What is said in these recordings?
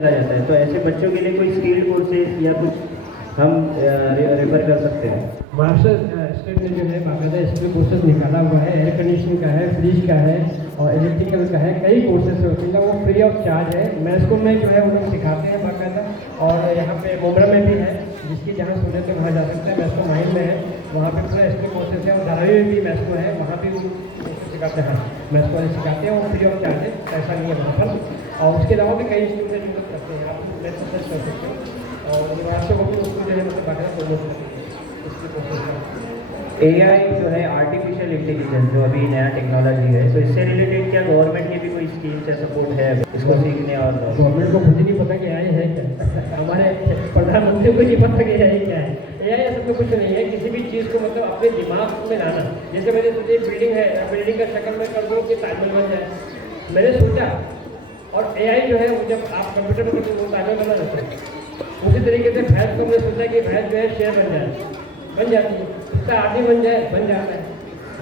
जाता है। तो ऐसे बच्चों के लिए कोई स्किल कोर्सेज या कुछ हम रेफर कर सकते हैं। महाराष्ट्र स्टेट ने जो है बाकायदा स्किल कोर्सेज निकाला हुआ है। एयर कंडीशनिंग का है, फ्रिज का है और इलेक्ट्रिकल का है। कई कोर्सेज होते हैं, वो फ्री ऑफ चार्ज है। मैस्को में जो है वो लोग सिखाते हैं बाकायदा। और यहाँ पे मुंबरा में भी है, जिसकी जहाँ सहूलियत है वहाँ जा सकते हैं। मैस्को माइंड में है, वहाँ पे पूरा स्किल कोर्सेज है। और धारावी में भी मैस्को है, वहाँ भी सिखाते हैं। मैस्को वाले सिखाते हैं, वो फ्री ऑफ चार्ज है, ऐसा नहीं है वहाँ पर। और उसके अलावा भी कई स्टूडेंट मदद करते हैं, आप नेट पर सर्च कर सकते हो। और वहाँ से वो भी उसको जो है मतलब बाकायदा प्रमोट करते हैं इसकी कोशिश करते हैं। एआई जो है आर्टिफिशियल इंटेलिजेंस जो अभी नया टेक्नोलॉजी है, तो इससे रिलेटेड क्या गवर्नमेंट की भी कोई स्कीम्स या सपोर्ट है इसको सीखने? और गवर्नमेंट को खुद ही नहीं पता कि एआई है क्या। हमारे प्रधानमंत्री को नहीं पता कि एआई क्या है। एआई असल में कुछ नहीं है, किसी भी चीज़ को मतलब अपने दिमाग में लाना। जैसे मैंने सोची बिल्डिंग है, बिल्डिंग का शक्ल में कर दो कि ताजमहल बन जाए, मैंने सोचा। और एआई जो है वो जब आप कंप्यूटर में करते हो वो ताजमहल बना जाता है। उसी तरीके से भैंस को हमने सोचा कि भैंस जो है शेर बन जाए, बन जाती है। इसका आदमी बन जाए, बन जाता है।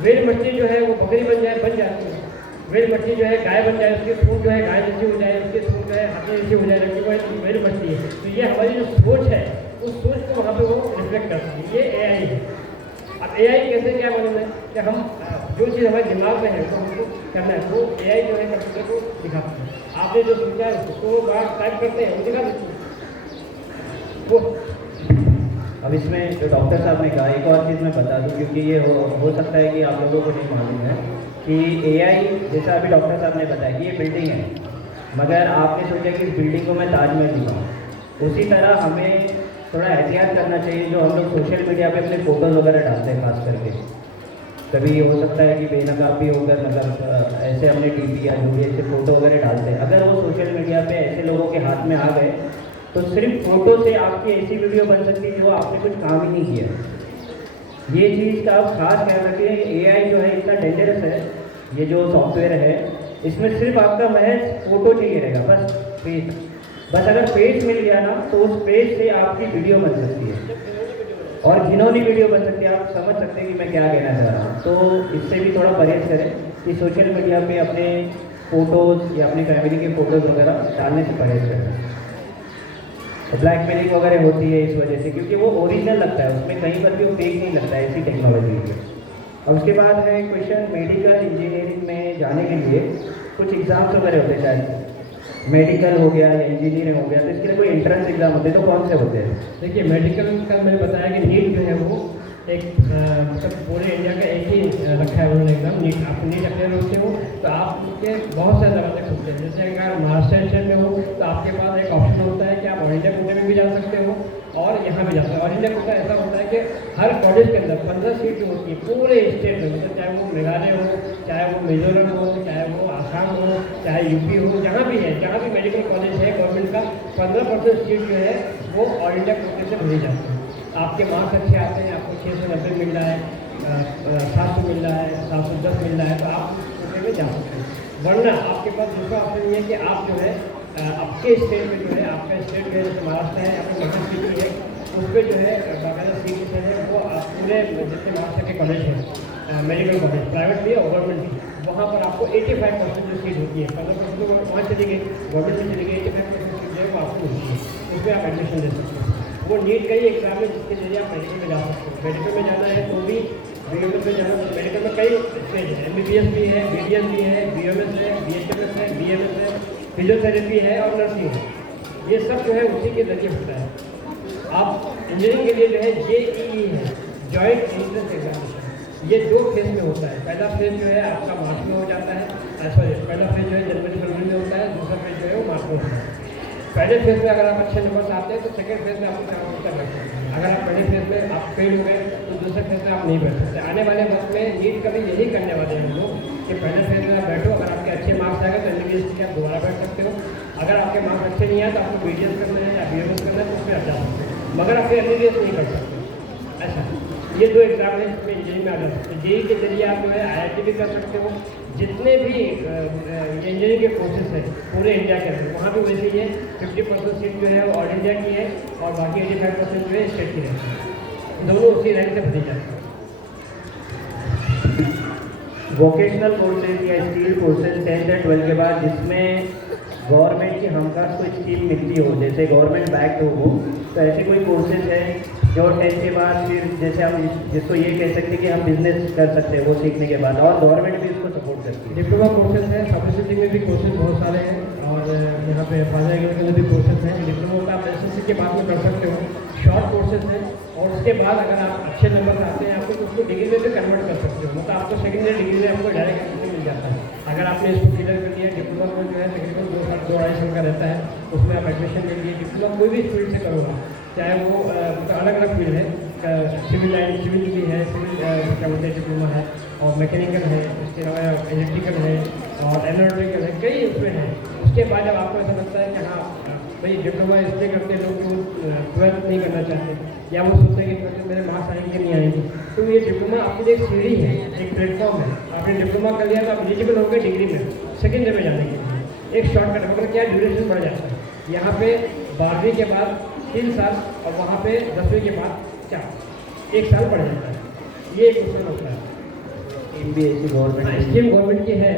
वेल मछली जो है वो बकरी बन जाए, बन जाती है। वेल मछली जो है गाय बन जाए, उसकी सूंड जो है गाय जैसी हो जाए, उसकी सूंड जो है हाथी जैसी हो जाए, जबकि वो वेल मछली है। तो ये हमारी जो सोच है, उस सोच को वहाँ पे वो रिफ्लेक्ट करती है। ये एआई है। अब एआई कैसे क्या मालूम है कि हम जो चीज़ हमारे दिमाग में है तो हमको करना है, वो एआई जो है कंप्यूटर को दिखाता है। आपने जो सोचा है उसको बात टाइप करते हैं, वो दिखा देते हैं वो। अब इसमें जो डॉक्टर साहब ने कहा, एक और चीज़ मैं बता दूं, क्योंकि ये हो सकता है कि आप लोगों को नहीं मालूम है कि एआई, जैसा अभी डॉक्टर साहब ने बताया कि ये बिल्डिंग है, मगर आपने सोचा कि इस बिल्डिंग को मैं ताजमहल दिखाऊँ। उसी तरह हमें थोड़ा एहतियात करना चाहिए। जो हम लोग सोशल मीडिया पे अपने फ़ोटोज़ वगैरह डालते हैं, खास करके कभी हो सकता है कि बेनकाब भी होकर मतलब ऐसे हमने डीपी या जो भी ऐसे फ़ोटो वगैरह डालते हैं, अगर वो सोशल मीडिया पे ऐसे लोगों के हाथ में आ गए तो सिर्फ फ़ोटो से आपकी ऐसी वीडियो बन सकती है जो आपने कुछ काम ही नहीं किया। ये चीज़ का आप खास ख्याल रखिए। एआई जो है इतना डेंजरस है, ये जो सॉफ्टवेयर है, इसमें सिर्फ आपका महज फ़ोटो चाहिए रहेगा, बस फेस। बस अगर फेस मिल गया ना तो उस फेस से आपकी वीडियो बन सकती है और घिनौनी वीडियो बन सकती है। आप समझ सकते हैं कि मैं क्या कहना चाह रहा हूँ। तो इससे भी थोड़ा परहेज करें कि सोशल मीडिया पे अपने फ़ोटोज़ या अपनी फैमिली के फ़ोटोज़ वगैरह डालने से परहेज करें। तो ब्लैकमेलिंग वगैरह होती है इस वजह से, क्योंकि वो ओरिजिनल लगता है, उसमें कहीं पर भी वो फेक नहीं लगता है, ऐसी टेक्नोलॉजी है। और उसके बाद है क्वेश्चन, मेडिकल इंजीनियरिंग में जाने के लिए कुछ एग्ज़ाम्स वगैरह होते हैं, शायद मेडिकल हो गया या इंजीनियरिंग हो गया, तो इसके लिए कोई एंट्रेंस एग्ज़ाम होते हैं, तो कौन से होते हैं? देखिए, मेडिकल का मैंने बताया कि नीट जो है वो एक मतलब पूरे इंडिया का एक ही रखा है उन्होंने एग्जाम। नीट आप नीट अप्लाई होते हो तो आपके बहुत सारे दरवाजे खुलते हैं। जैसे अगर महाराष्ट्र स्टेट में हो तो आपके पास एक ऑप्शन होता है कि आप ऑल इंडिया कोटे में भी जा सकते हो और यहाँ भी जा सकते हो। ऑल इंडिया कोटा ऐसा होता है कि हर कॉलेज के अंदर 15 सीट जो होती है पूरे स्टेट में, मतलब चाहे वो मेघालय हो, चाहे वो मिजोरम हो, चाहे वो आसाम हो, चाहे यूपी हो, जहाँ भी है, जहाँ भी मेडिकल कॉलेज है गवर्नमेंट का, 15% सीट जो है वो ऑल इंडिया कोटे से भरी जाती है। आपके मार्क्स अच्छे आते हैं, आपको 690 मिल रहा है, 700 मिल रहा है, 710 मिल रहा है, तो आप कोटे में जा सकते हैं। वरना आपके पास दूसरा ऑप्शन ये है कि आप जो है आपके स्टेट में जो है, आपका स्टेट जो है जैसे महाराष्ट्र है, आपकी मध्य सिटी है, उस पर जो है बाकायदा सीट जो है वो पूरे जैसे महाराष्ट्र के कॉलेज है, मेडिकल कॉलेज प्राइवेट भी और गवर्नमेंट भी, वहाँ पर आपको 85% जो सीट होती है, 15% तो वहाँ चली गई, गवर्नमेंट में चली गई, 85% सीट जो है वो आपको मिलती है, उसमें आप एडमिशन ले सकते हैं। वो नीट का ही एग्जाम है जिसके जरिए आप मेडिकल में जा सकते हो। मेडिकल में जाना है तो भी बीएमएस में जाना, तो मेडिकल में कई स्टेज है, एमबीबीएस भी है, बीडीएस भी है, बीएमएस है, बीएचएमएस है, बीएमएस है, फिजियोथेरेपी है और नर्सिंग है। ये सब जो है उसी के जरिए होता है। आप इंजीनियरिंग के लिए जो है जेईई है, जॉइंट एंट्रेंस एग्जामिनेशन, ये 2 फेज में होता है। पहला फेज जो है आपका मार्च में हो जाता है, सॉरी पहला फेज जो है जनवरी फरवरी में होता है, दूसरा फेज जो है वो मार्च में होता है। पहले फेज में अगर आप अच्छे नंबर आते हैं तो सेकंड फेज में आपको चांस बैठ सकते हैं। अगर आप पहले फेज में आप फेल हो गए तो दूसरे फेज में आप नहीं बैठ सकते। आने वाले वक्त में नीट का भी यही करने वाले हैं हम लोग कि पहले फेज में आप बैठो, अगर आपके अच्छे मार्क्स आएगा तो एमबीबीएस के लिए आप दोबारा बैठ सकते हो। अगर आपके मार्क्स अच्छे नहीं आए तो आपको बीडीएस करना है या बीएमएस करना है तो उसमें आप जा सकते हो, मगर आप फिर एमबीबीएस नहीं कर सकते। ऐसा ये 2 एग्जाम है जिसमें इंजीनियरिंग में आ जा सकते हैं। जेई के जरिए आप जो है आईआईटी भी कर सकते हो। जितने भी इंजीनियरिंग के कोर्सेज हैं पूरे इंडिया के अंदर, वहाँ भी वैसे ही है, 50% सीट जो है वो ऑल इंडिया की है और बाकी 85% जो है स्टेट की रहती है। दोनों उसी रैंक से भरी जाती है। वोकेशनल कोर्सेज या स्किल कोर्सेज 10th या 12th के बाद जिसमें गवर्नमेंट की हमखास कोई स्कीम मिलती हो, जैसे गवर्नमेंट बैक्ड हो वो, तो ऐसे कोई कोर्सेज है जो 10th के बाद फिर जैसे हम जिसको ये कह सकते हैं कि हम बिजनेस कर सकते हैं वो सीखने के बाद, और गवर्नमेंट भी इसको सपोर्ट करती है? डिप्लोमा कोर्सेज हैं, पब्लिसिटी में भी कोर्सेज बहुत सारे हैं, और यहाँ पे फाइनल में भी कोर्सेज हैं। डिप्लोमा का आप एसएससी के बाद में कर सकते हो, शॉर्ट कोर्सेज हैं, और उसके बाद अगर आप अच्छे नंबर आते हैं आपको तो उसको डिग्री में भी कन्वर्ट कर सकते हो, मतलब आपको सेकेंडरी डिग्री में आपको डायरेक्ट एडमिशन मिल जाता है। अगर आपने इसको क्लियर कर लिया, डिप्लोमा में जो है तकरीबन 2 साल 2-2.5 साल का रहता है, उसमें आप एडमिशन ले लिए। डिप्लोमा कोई भी फील्ड से करोगा, चाहे वो मतलब अलग अलग फील्ड है, सिविल लाइन, सिविल भी है, सिविल क्या बोलते हैं डिप्लोमा है, और मैकेनिकल है, इसके अलावा इलेक्ट्रिकल है और एरोनॉटिकल है, कई उसमें हैं। उसके बाद जब आपको ऐसा लगता है कि हाँ भाई डिप्लोमा इसलिए करते हैं लोग कि वो 12th नहीं करना चाहते, या वो सोचते हैं कि मेरे मार्क्स आएंगे नहीं आएंगे, तो ये डिप्लोमा आपके लिए एक सीढ़ी है, एक प्लेटफॉर्म है। आपने डिप्लोमा कर लिया तो आप एलिजिबल हो गए डिग्री में सेकेंड ईयर में जाने के लिए। एक शॉर्टकट मतलब क्या, ड्यूरेशन बढ़ जाता है। यहाँ पे 12वीं के बाद 3 साल और वहाँ पे 10वीं के बाद 4, 1 साल बढ़ जाता है। ये एक क्वेश्चन होता है। स्कीम भी ऐसी गवर्नमेंट स्कीम गवर्नमेंट की है,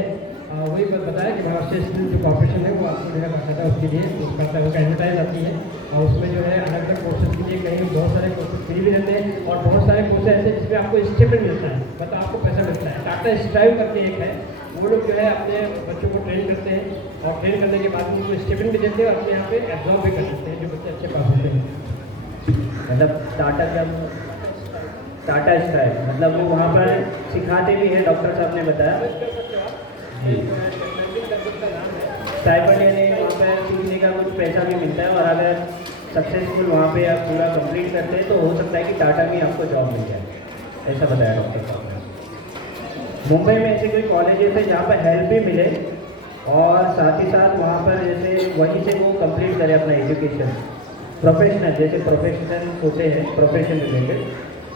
वही बात बताया कि महाराष्ट्र स्किल जो कॉर्पोरेशन है वो आपको जो है बताता है, उसके लिए उसका एडवर्टाइज आती है, और उसमें जो है अलग अलग कोर्सेज के लिए कहीं बहुत सारे कोर्सेज फ्री भी रहते हैं, और बहुत सारे कोर्सेज ऐसे जिसमें आपको स्टिपेंड मिलता है, मतलब आपको पैसा मिलता है। टाटा स्ट्राइव करके एक है, वो लोग जो है अपने बच्चों को ट्रेन करते हैं, और ट्रेन करने के बाद उनको स्टिपेंड भी देते हैं, और अपने यहाँ पे एब्जॉर्ब भी कर सकते हैं जो बच्चे अच्छे पास होते हैं। मतलब टाटा स्काई, मतलब वो वहाँ पर सिखाते भी हैं, डॉक्टर साहब ने बताया जी। स्टाइपेंड यानी वहाँ पर सीखने का कुछ पैसा भी मिलता है, और अगर सक्सेसफुल वहाँ पे आप पूरा कंप्लीट करते हैं तो हो सकता है कि टाटा में आपको जॉब मिल जाए, ऐसा बताया डॉक्टर साहब ने। मुंबई में ऐसे कोई कॉलेजेस है जहाँ पर हेल्प भी मिले, और साथ ही साथ वहाँ पर जैसे वहीं से वो कंप्लीट करे अपना एजुकेशन, प्रोफेशनल जैसे प्रोफेशनल होते हैं प्रोफेशन रिलेटेड,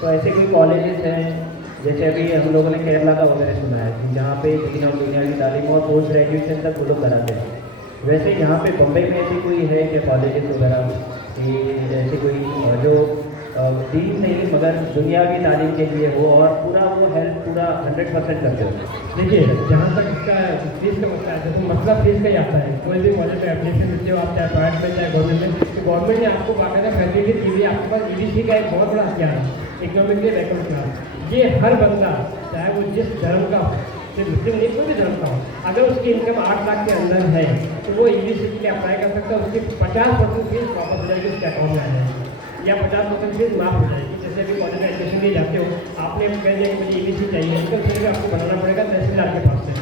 तो ऐसे कोई कॉलेजेस हैं जैसे अभी हम लोगों ने केरला का वगैरह सुना है जहाँ पे दीन और दुनिया की तालीम और पोस्ट ग्रेजुएशन तक वो लोग कराते हैं। वैसे यहाँ पे बम्बई में ऐसी कोई है क्या कॉलेजेस वगैरह कि ऐसे कोई जो दीन नहीं मगर दुनिया की तालीम के लिए हो, और पूरा वो हेल्प पूरा 100% करते हो? देखिए, जहाँ तक इसका फीस का मसला है, तो मसला फीस का ही आता है। कोई भी कॉलेज में एप्लीकेशन देते हो आप, चाहे प्राइवेट में चाहे गवर्नमेंट में, तो गवर्नमेंट ने आपको बाकायदा फैसिलिटी दी हुई है। आपके पास EBC का एक बहुत बड़ा हथियार है, इकोनॉमिकली बैकवर्ड क्लास। ये हर बंदा चाहे वो जिस धर्म का हो, सिर्फ मुस्लिम नहीं कोई भी धर्म का हो, अगर उसकी इनकम 8 लाख के अंदर है तो वो EBC के लिए अप्लाई कर सकता है। उसकी 50% फीस वापस हो जाएगी उसके अकाउंट में आ जाएगी, या 50% फीस माफ हो जाएगी। जैसे भी कॉलेज में एडमिशन लिए जाते हो, आपने कह दिया कि मुझे EBC चाहिए, इनकम सर्टिफिकेट आपको बनाना पड़ेगा तहसीलदार के पास से।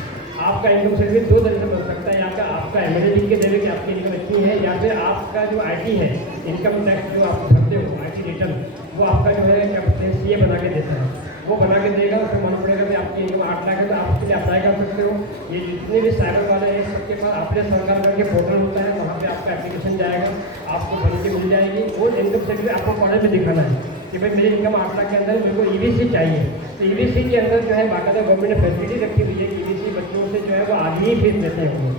आपका इनकम सर्टिफिकेट 2 तरीके से बन सकता है, या तो आपका MLA लिख के देवे कि आपकी इनकम इतनी है, या फिर आपका जो IT है, इनकम टैक्स जो आप भरते हो IT रिटर्न, वो आपका जो है क्या बोलते हैं CA बना के देता है, वो बना के देगा। उसमें मालूम पड़ेगा कि आपकी इनकम 8 लाख है, तो आप उसके लिए अप्लाई कर सकते हो। ये जितने भी साइबर वाले हैं सबके पास अपने सरकार करके पोर्टल होता है, वहाँ पे आपका एप्लीकेशन जाएगा, आपको बन के मिल जाएगी। वो इनकम सर्टिफिकेट आपको कॉलेज में दिखाना है कि भाई मेरी इनकम 8 लाख के अंदर मेरे को EBC चाहिए। तो EBC के अंदर जो है बाकायदा गवर्नमेंट ने फैसिलिटी रखी हुई है कि EBC बच्चों से जो है वो आधी ही फीस देते हैं वो,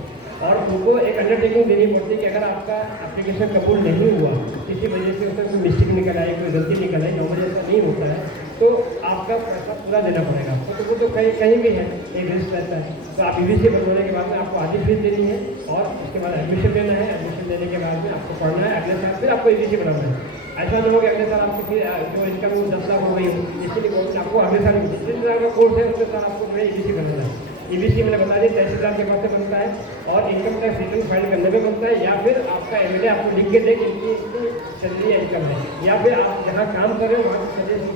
और उनको एक अंडरटेकिंग देनी पड़ती है कि अगर आपका एप्लीकेशन कबूल नहीं हुआ, किसी वजह से उसमें कोई मिस्टेक निकल आई, कोई गलती निकल आई, नॉर्मली ऐसा नहीं होता है, तो आपका पैसा पूरा देना पड़ेगा। तो वो तो कहीं भी है एक रिस्क रहता है। तो आप EBC बनवाने के बाद में आपको आधी फीस देनी है, और उसके बाद एडमिशन लेना है। एडमिशन लेने के बाद में आपको पढ़ना है, अगले साल फिर आपको EBC बनाना है। ऐसा नहीं हो कि अगले साल आपको फिर जो इनकम 10 लाख हो गई हो, इसलिए गवर्नमेंट आपको अगले साल जिस साल का कोर्स है उसके साल आपको जो है EBC बनाना है। EBC मैंने बता दिया तहसीलदार के पास से बनता है, और इनकम टैक्स रिटर्न फाइल करने में बनता है, या फिर आपका MLA आपको लिख के दे कि इतनी सैलरी इनकम है, या फिर आप जहाँ काम कर रहे हो वहाँ की सैलरी।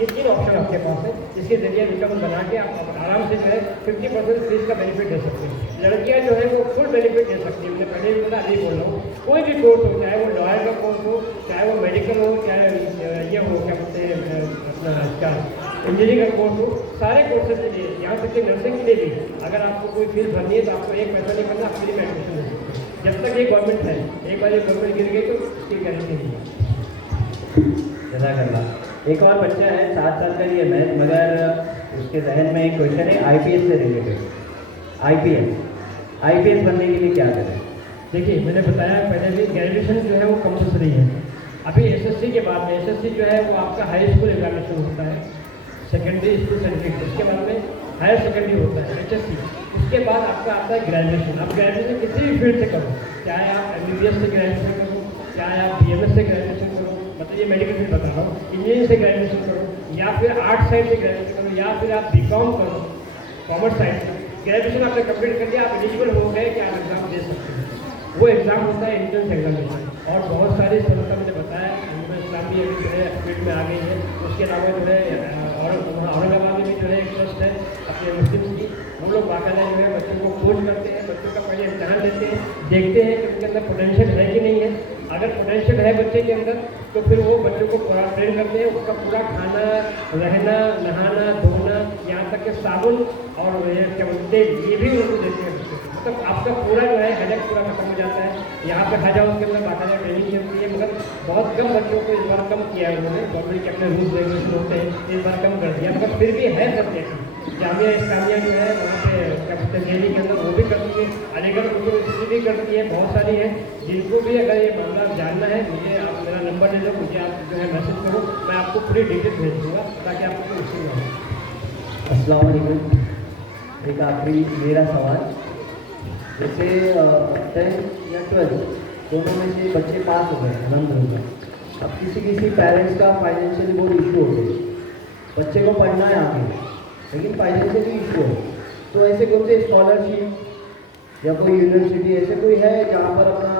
ये 3 ऑप्शन आपके पास है, जिसके जरिए इनकम बना के आप आराम से जो है 50% फीस का बेनिफिट दे सकते हैं। लड़कियाँ जो है वो फुल बेनिफिट दे सकती है। मैंने पहले भी बोला, अभी बोल रहा हूँ, कोई भी कोर्स हो, चाहे वो लॉयर का कोर्स हो, चाहे वो मेडिकल हो, चाहे ये हो क्या बोलते हैं अपना क्या इंजीनियरिंग का कोर्स हो, सारे कोर्सेज के लिए, यहाँ तक कि नर्सिंग के लिए भी अगर आपको कोई फीस भरनी है तो आपको एक पैसा नहीं भरना, आप फ्री में एडमिशन ले सकते हैं। जब तक ये गवर्नमेंट है, एक बार ये गवर्नमेंट गिर गई तो उसकी गारंटी नहीं है। जज़ाकल्लाह। एक और बच्चा है 7 साल का, ये मैथ, मगर उसके जहन में एक क्वेश्चन है IPS से रिलेटेड। IPS बनने के लिए क्या करें? देखिए, मैंने बताया पहले भी, ग्रेजुएशन जो है वो कंपल्सरी है। अभी SSC के बाद में, SSC जो है वो आपका हाई स्कूल एग्जामिनेशन होता है, सेकेंडरी स्कूल सर्टिफिकेट, उसके बाद में हायर सेकेंडरी होता है HSC। उसके बाद आपका आता है ग्रेजुएशन। आप ग्रेजुएशन किसी भी फील्ड से करो, चाहे आप MBBS से ग्रेजुएशन करो, चाहे आप BMS से ग्रेजुएशन करो, मतलब ये मेडिकल फील्ड बता रहा हूँ, इंजीनियरिंग से ग्रेजुएशन करो, या फिर आर्ट साइड से ग्रेजुएशन करो, या फिर आप BCom करो, कॉमर्स साइड से ग्रेजुएशन आपने कंप्लीट कर दिया, आप एलिजिबल हो गए कि आप एग्ज़ाम दे सकते हैं। वो एग्ज़ाम होता है एंट्रेंस एग्जामिनेशन। और बहुत सारी संस्था मैंने बताया, इस्लाम भी अभी जो है फील्ड में आ गई है। उसके अलावा जो है और वहाँ औरंगाबाद में भी जो है एक ट्रस्ट है अपने मुस्लिम की, वो लोग बाकायदा जो है बच्चों को कोच करते हैं, बच्चों का पहले इम्तहान लेते हैं, देखते हैं कि उनके अंदर पोटेंशियल है कि नहीं है। अगर पोटेंशियल है बच्चे के अंदर तो फिर वो बच्चों को पूरा ट्रेन करते हैं, उसका पूरा खाना, रहना, नहाना, धोना, यहाँ तक कि साबुन और ये क्या बोलते हैं ये भी उनको देते हैं बच्चों को। मतलब आपका पूरा जो है हेडेक पूरा खत्म हो जाता है। यहाँ पे हज हाउस के अंदर बाकायदा ट्रेनिंग की होती है, मगर बहुत कम बच्चों को इस बार कम किया है उन्होंने। गवर्नमेंट के अपने रूल्स रेगुलेशन होते हैं, इस बार कम कर दिया, मगर फिर भी है सब्जेक्ट। जामिया इस्लामिया जो है वहाँ पे क्या बोलते हैं दिल्ली के अंदर वो भी करती है, अलीगढ़ यूनिवर्सिटी भी करती है, बहुत सारी है। जिनको भी अगर ये मामला जानना है मुझे आप मेरा नंबर दे दो, मुझे आप जो है मैसेज करो, मैं आपको पूरी डिटेल भेज दूँगा ताकि आपको कोई इशू ना हो। अस्सलाम वालेकुम। एक आखिरी मेरा सवाल, जैसे 10th या 12th दोनों में से बच्चे पास हो गए अलहमदुलिल्लाह, अब किसी किसी पेरेंट्स का फाइनेंशियली बहुत इशू हो गए, बच्चे को पढ़ना है आगे लेकिन फाइनेंशियली इशू है, तो ऐसे कौन से स्कॉलरशिप या कोई यूनिवर्सिटी ऐसे कोई है जहाँ पर अपना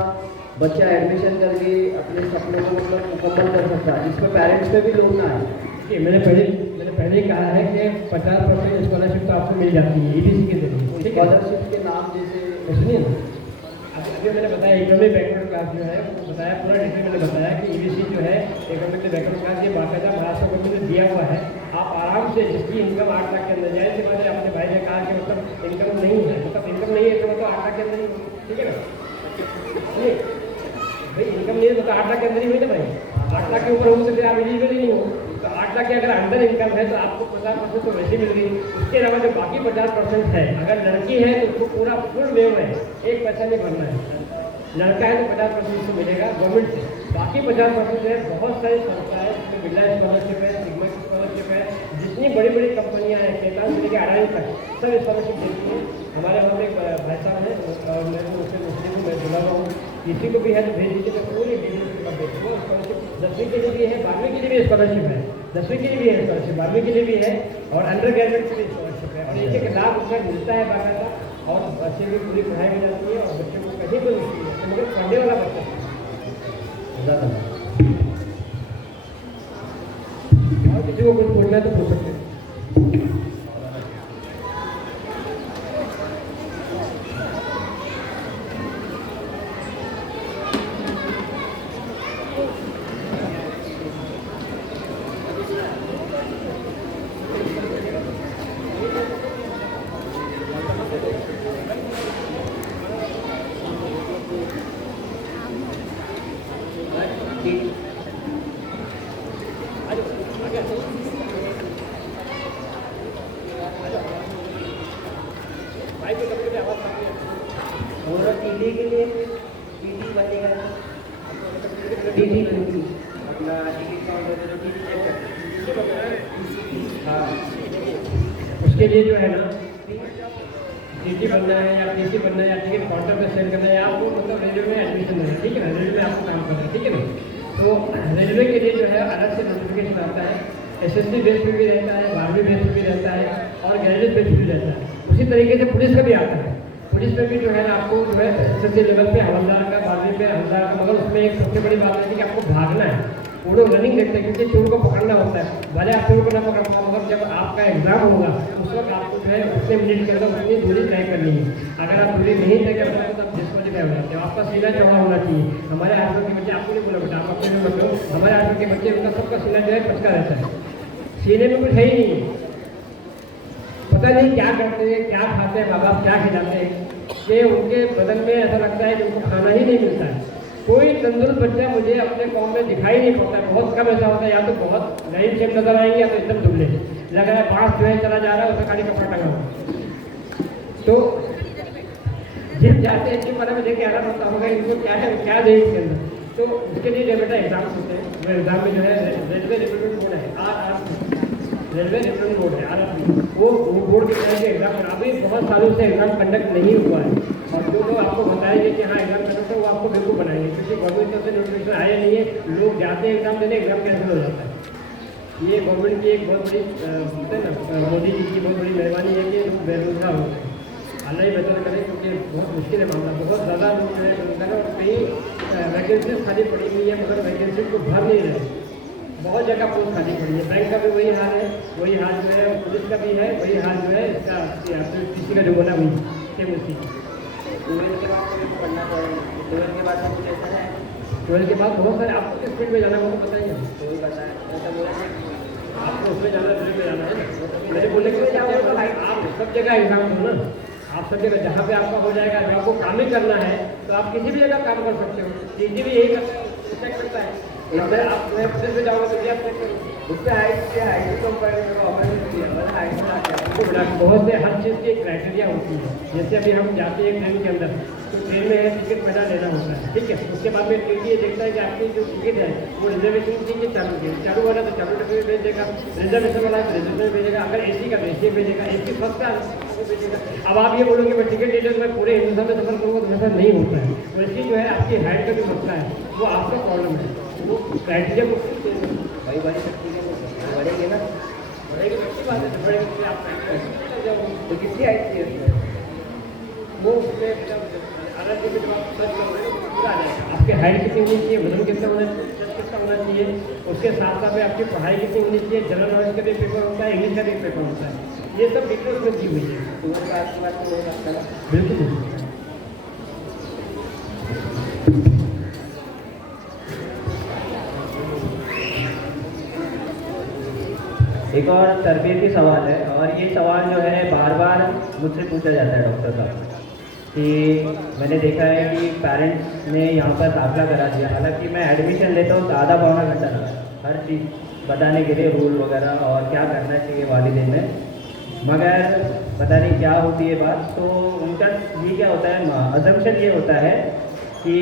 बच्चा एडमिशन करके अपने सपनों को मतलब मुकम्मल कर सकता है, जिसमें पेरेंट्स पे भी लोड ना आए? कि मैंने पहले ही कहा है कि 50% स्कॉलरशिप तो आपको मिल जाती है EBC के जरिए। स्कॉलरशिप के नाम जैसे सुनिए ना, अभी मैंने बताया इकोनॉमिक बैकवर्ड क्लास जो है वो बताया, पूरा डिटेल मैंने बताया कि EBC जो है इकोनॉमिक बैकवर्ड क्लास, ये बाकायदा महाराष्ट्र गवर्नमेंट ने दिया हुआ है। आप आराम से जिसकी इनकम 8 लाख के अंदर जाए, इसके बाद अपने भाई ने कहा कि मतलब इनकम नहीं है, मतलब इनकम नहीं है तो मतलब 8 लाख के अंदर ही, ठीक है ना भाई, इनकम नहीं है तो 8 लाख के अंदर ही हुई ना भाई। 8 लाख के ऊपर हो तो फिर आप एलिजिबल ही नहीं हो। तो 8 लाख के अगर अंडर इनकम है तो आपको 50% तो वैसे मिल गई। उसके अलावा जो बाकी 50% है, अगर लड़की है तो उसको पूरा फुल वेव है, एक पैसा नहीं भरना है। लड़का है तो 50% उसको मिलेगा गवर्नमेंट से, बाकी 50% है बहुत सारी संस्थाएं हैं, जिसमें बिरला स्कॉलरशिप है, सिग्मा की स्कॉलरशिप है, जितनी बड़ी बड़ी कंपनियां हैं 43 से लेकर 28 तक सब स्कॉलरशिप देती हैं। हमारे वहाँ पे एक भाई साहब हैं और मैं तो उससे मुस्लिम हूँ, मैं जुड़ा हुआ हूँ, किसी को भी है तो भेज दीजिए, मैं पूरी डिटेल्स के बाद भेजूँगा। स्कॉलरशिप 10वीं के लिए भी है, 12वीं के लिए भी स्कॉलरशिप है, 10वीं के लिए भी है स्कॉलरशिप, 12वीं के लिए भी है, और अंडर ग्रेजुएट के लिए स्कॉलरशिप है। और एक लाभ उसका मिलता है बाकायदा, और बच्चे की पूरी पढ़ाई हो जाती है और बच्चे को कहीं कोई मुश्किल नहीं है, मगर पढ़ने वाला बच्चा और किसी को कुछ पूछना है तो पूछ सकते हैं। और टीडी के लिए टीडी बनेगा, टीडी अपना टिकट काउंटर पे जो टीडी चेक करते हैं, हाँ उसके लिए जो है ना टीटी बनना है या टीसी बनना है या टिकट काउंटर पे सेंड करना है, आपको मतलब रेलवे में एडमिशन लेना है, ठीक है ना, रेलवे में आपको काम करना है, ठीक है ना। तो रेलवे के लिए जो है अलग से नोटिफिकेशन आता है, SSC बेस पे भी रहता है, 12वीं बेस पे भी रहता है और ग्रेजुएट बेस पे भी रहता है। उसी तरीके से पुलिस का भी आता है, पुलिस में भी जो है ना आपको जो है SSC लेवल पे हवलदार का, 12वीं पे हवलदार का, मगर उसमें एक सबसे बड़ी बात है कि आपको भागना है, वो लोग रनिंग देखते हैं क्योंकि चोर को पकड़ना होता है, भले आप चोर को ना पकड़ पाओ, मगर जब आपका एग्जाम होगा उस वक्त आपको जो है उतने मिनट के अंदर उतनी दूरी तय करनी है। अगर आप दूरी नहीं तय कर पाते तो आप डिस्क्वालीफाई हो जाते हो। आपका सीना चौड़ा होना चाहिए। हमारे आसपास के बच्चे, आपको नहीं बोला बेटा, आप अपने में बच्चों, हमारे आसपास के बच्चे उनका सबका सीना जो है पचका रहता है, सीने में कुछ है ही नहीं, पता नहीं क्या करते हैं, क्या खाते हैं, माँ बाप क्या खिलाते हैं कि उनके बदन में ऐसा लगता है कि उनको खाना ही नहीं मिलता है। कोई तंदुरुस्त बच्चा मुझे अपने कौम में दिखाई नहीं पड़ता है, बहुत कम ऐसा होता है, या तो बहुत नई शेप नजर आएंगे या तो एकदम दुबले, लग रहा है बांस जो है चला जा रहा है, उसमें खाली कपड़ा टंगा हुआ। तो जिम जाते हैं, जिम वाले में देख के आना पड़ता होगा इनको क्या है, क्या दे इसके अंदर। तो उसके लिए जो बेटा एग्जाम्स होते हैं, वो एग्जाम में जो है रेलवे रिक्रूटमेंट बोर्ड है, RRB, रेलवे रिटर्न बोर्ड है RRB, वो बोर्ड के तहत एग्जाम अभी बहुत सालों से एग्जाम कंडक्ट नहीं हुआ है। और जो लोग आपको बताएंगे कि हाँ एग्जाम कंडक्ट है, वो आपको बिल्कुल बनाएंगे, क्योंकि गवर्नमेंट तरफ से नोटिफिकेशन आया नहीं है, लोग जाते हैं एग्जाम देने, एग्जाम कैंसिल हो जाता है। ये गवर्नमेंट की एक बहुत बड़ी होता है ना, मोदी जी की बहुत बड़ी मेहरबानी है कि लोग बेरोजगार होते हैं। अल्लाह ही बेहतर करे, क्योंकि बहुत मुश्किल है मामला, बहुत ज़्यादा लोग जो है बेरोजगार और कई वैकेंसी खाली पड़ी हुई है, मगर वैकेंसी को भर नहीं रहे, बहुत जगह पोस्ट खाली पड़ी है। बैंक का भी वही हाल है, वही हाल जो है पुलिस का भी है, वही हाल जो है इसका किसी का जो बोला वही सेम उसी। 12th के बाद तो पढ़ना पड़ेगा, 12th के बाद कुछ ऐसा है, 12th के बाद बहुत सारे आपको किस फील्ड में जाना है वो तो बताइए, तो ही पता है ऐसा बोला है। आपको उसमें जाना फील्ड में जाना है ना, मेरे बोलने के लिए आप सब जगह एग्जाम दो ना, आप सब जगह जहाँ पे आपका हो जाएगा, अगर आपको काम ही करना है तो आप किसी भी जगह काम कर सकते हो। चीज़ें भी यही करता है, आप पुलिस में जाओगे तो भी आप उससे हाइट बहुत से हर चीज़ की एक क्राइटेरिया होती है। जैसे अभी हम जाते हैं ट्रेन के अंदर, तो ट्रेन में टिकट पहला लेना होता है, ठीक है। उसके बाद में ट्रेन ये देखता है कि आपकी जो टिकट है वो रिजर्वेशन की चालू वाला तो चालू डब्बे में भेज देगा, रिजर्वेशन वाला तो रिजर्वेशन में भेजेगा, अगर AC का AC भेजेगा, AC फर्स्ट क्लास भेजेगा। अब आप ये बोलोगे मैं टिकट ले लूँ, मैं पूरे हिंदुस्तान में सफर करूँगा, तो ऐसा नहीं होता है। वैसे जो है आपकी हाइट का जो मसला है वो आपका प्रॉब्लम है, वो क्राइटेरिया को भाई बड़ी शक्ति है, बढ़ेगी ना, बढ़ेगी अच्छी बात है, बढ़ेगी आप तो कितनी हाइट चाहिए वो उसमें अलग जब आप सर्च करोगे तो पूरा आ जाएगा। आपकी हाइट कितनी होनी चाहिए, वजन कितना होना चाहिए, उसके साथ साथ में आपकी पढ़ाई कितनी होनी चाहिए, जनरल नॉलेज का भी पेपर होता है, इंग्लिश का भी पेपर होता है, ये सब डिटेल उसमें दी हुई है। तो आपकी बात तो हो सकता है। बिल्कुल एक और तरबियती सवाल है, और ये सवाल जो है बार बार मुझसे पूछा जाता है डॉक्टर साहब, कि मैंने देखा है कि पेरेंट्स ने यहाँ पर दाखिला करा दिया, हालांकि मैं एडमिशन लेता हूँ तो आधा पौना घंटा लगता है हर चीज़ बताने के लिए, रूल वगैरह और क्या करना चाहिए वालिदैन में, मगर पता नहीं क्या होती है बात। तो उनका ये क्या होता है, अजम्पशन ये होता है कि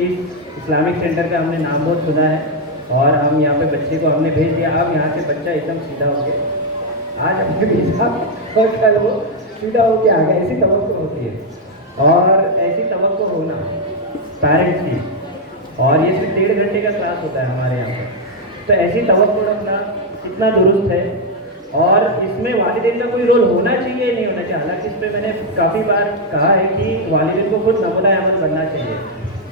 इस इस्लामिक सेंटर का हमने नाम बहुत सुना है और हम यहाँ पे बच्चे को हमने भेज दिया, अब यहाँ से बच्चा एकदम सीधा हो गया, आज अपने पीछा और कल वो सीधा हो गया आ गया, ऐसी तवक्को होती है। और ऐसी तवक्को होना पेरेंट्स की, और ये सिर्फ 1.5 घंटे का क्लास होता है हमारे यहाँ पे, तो ऐसी तवक्को रखना कितना दुरुस्त है, और इसमें वालिदैन का कोई रोल होना चाहिए नहीं होना चाहिए। हालांकि इस पर मैंने काफ़ी बार कहा है कि वालिदैन को खुद नमूना अमल बनना चाहिए,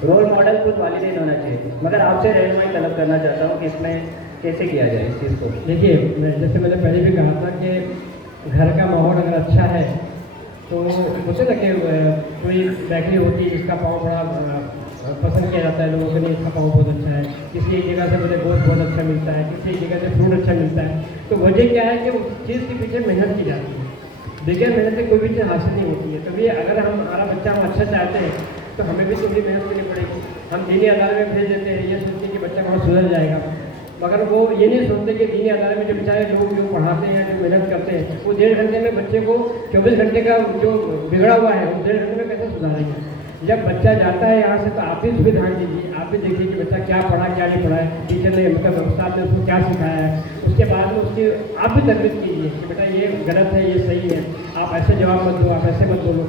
रोल मॉडल खुद वालिदैन होना चाहिए, मगर आपसे रहनुमाई तलब करना चाहता हूँ कि इसमें कैसे किया जाए इस चीज़ को। देखिए, जैसे मैंने पहले भी कहा था कि घर का माहौल अगर अच्छा है तो मुझे ना कि कोई बेकरी होती है जिसका पाँव बड़ा पसंद किया जाता है लोगों के लिए, इसका पाँव बहुत अच्छा है, किसी एक जगह से मुझे गोश्त बहुत अच्छा मिलता है, किसी एक जगह से फ्रूट अच्छा मिलता है, तो वजह क्या है कि उस चीज़ के पीछे मेहनत की जाती है, बगैर मेहनत से कोई भी चीज़ हासिल नहीं होती है। तो ये अगर हमारा बच्चा हम अच्छा चाहते हैं तो हमें भी थोड़ी मेहनत करनी पड़ेगी। हम दीनी अदालत में भेज देते हैं ये सोचते कि बच्चा बहुत सुधर जाएगा, मगर वो ये नहीं सोचते कि दीनी अदालत में जो बेचारे लोग जो पढ़ाते हैं, जो मेहनत करते हैं, वो 1.5 घंटे में बच्चे को 24 घंटे का जो बिगड़ा हुआ है वो 1.5 घंटे में कैसे सुधारेंगे। जब बच्चा जाता है यहाँ से तो आप भी उसमें ध्यान दीजिए, आप भी देखिए कि बच्चा क्या पढ़ा क्या नहीं पढ़ा है, टीचर ने मतलब उस्ताद ने उसको क्या सिखाया है, उसके बाद में उसकी आप भी तरबियत कीजिए कि बेटा ये गलत है ये सही है, आप ऐसे जवाब मत दो, आप ऐसे मत बोलो।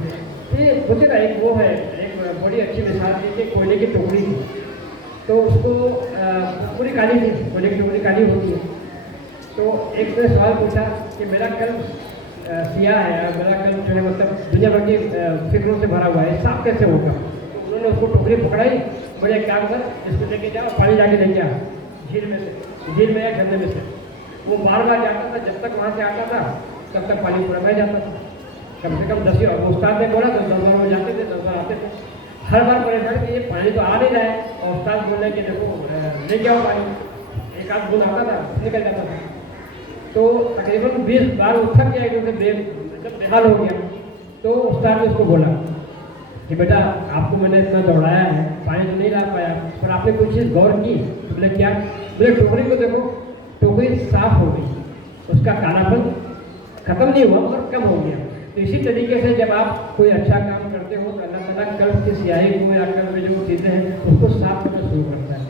ये मुझे ना एक वो है, एक बड़ी अच्छी मिसाल दी कि कोयले की टोकरी थी, तो उसको पूरी काली थी, कोयले की टोकरी काली होती है, तो एक ने सवाल पूछा कि मेरा कल सियाह है, मेरा कल जो है मतलब दुनिया भर की फिक्रों से भरा हुआ है, साफ कैसे होगा। तो उन्होंने उसको टोकरी पकड़ाई, बड़े काम कर इसको लेके जाओ, पानी जाके लेके आ झील में से, झील में या झरने में से। वो बार बार जाता था, जब तक वहाँ से आता था तब तक पानी पूरा बह जाता था। कम से कम 10 उस्ताद ने बोला तो 10 बार वो जाते थे, 10 बार आते थे। हर बार परेशान कि ये पानी तो आ नहीं रहा है, और उस्ताद बोले कि देखो लेके आओ पानी, एक आध बूंद आता था निकल जाता था। तो तकरीबन 20 बार वो थक गया, क्योंकि जब बेहाल हो गया, तो उस्ताद ने उसको बोला कि बेटा आपको मैंने इतना दौड़ाया है, पानी तो नहीं ला पाया, पर आपने कुछ चीज़ गौर की। बोले क्या? बोले टोकरी को देखो, टोकरी साफ हो गई, उसका कालापन खत्म नहीं हुआ और कम हो गया। तो इसी तरीके से जब आप कोई अच्छा काम करते हो तो अल्लाह ताला कर्म की स्याही को या कर्म में जो चीज़ें हैं उसको साफ करना शुरू करता है।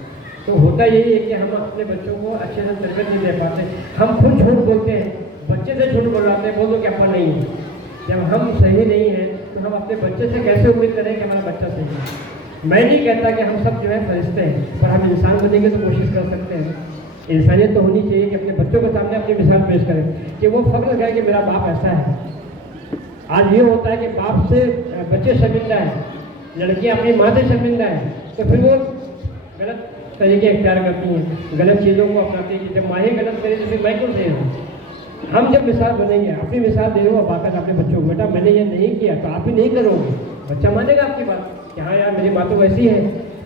तो होता यही है कि हम अपने बच्चों को अच्छे से तरबियत नहीं दे पाते, हम खुद झूठ बोलते हैं बच्चे से झूठ बोलवाते हैं, बोल दो कि अप्पा नहीं है। जब हम सही नहीं हैं तो हम अपने बच्चे से कैसे उम्मीद करें कि हमारा बच्चा सही है। मैं नहीं कहता कि हम सब जो है फरिश्ते हैं, पर हम इंसान बनेंगे तो कोशिश कर सकते हैं। इंसानियत तो होनी चाहिए कि अपने बच्चों के सामने अपनी मिसाल पेश करें कि वो फख्र करें कि मेरा बाप ऐसा है। आज ये होता है कि बाप से बच्चे शर्मिंदा हैं, लड़कियां अपनी माँ से शर्मिंदा हैं, तो फिर वो गलत तरीके इख्तियार करती हैं, गलत चीज़ों को अपनाती हैं। जब माँ ही गलत करे तो फिर मैं क्यों सही हूँ। हम जब मिसाल बनेंगे, अपनी मिसाल दे रहे हो बाकायद अपने बच्चों को, बेटा मैंने ये नहीं किया तो आप भी नहीं करोगे, बच्चा मानेगा आपकी बात कि हाँ यार मेरी माँ तो वैसी है।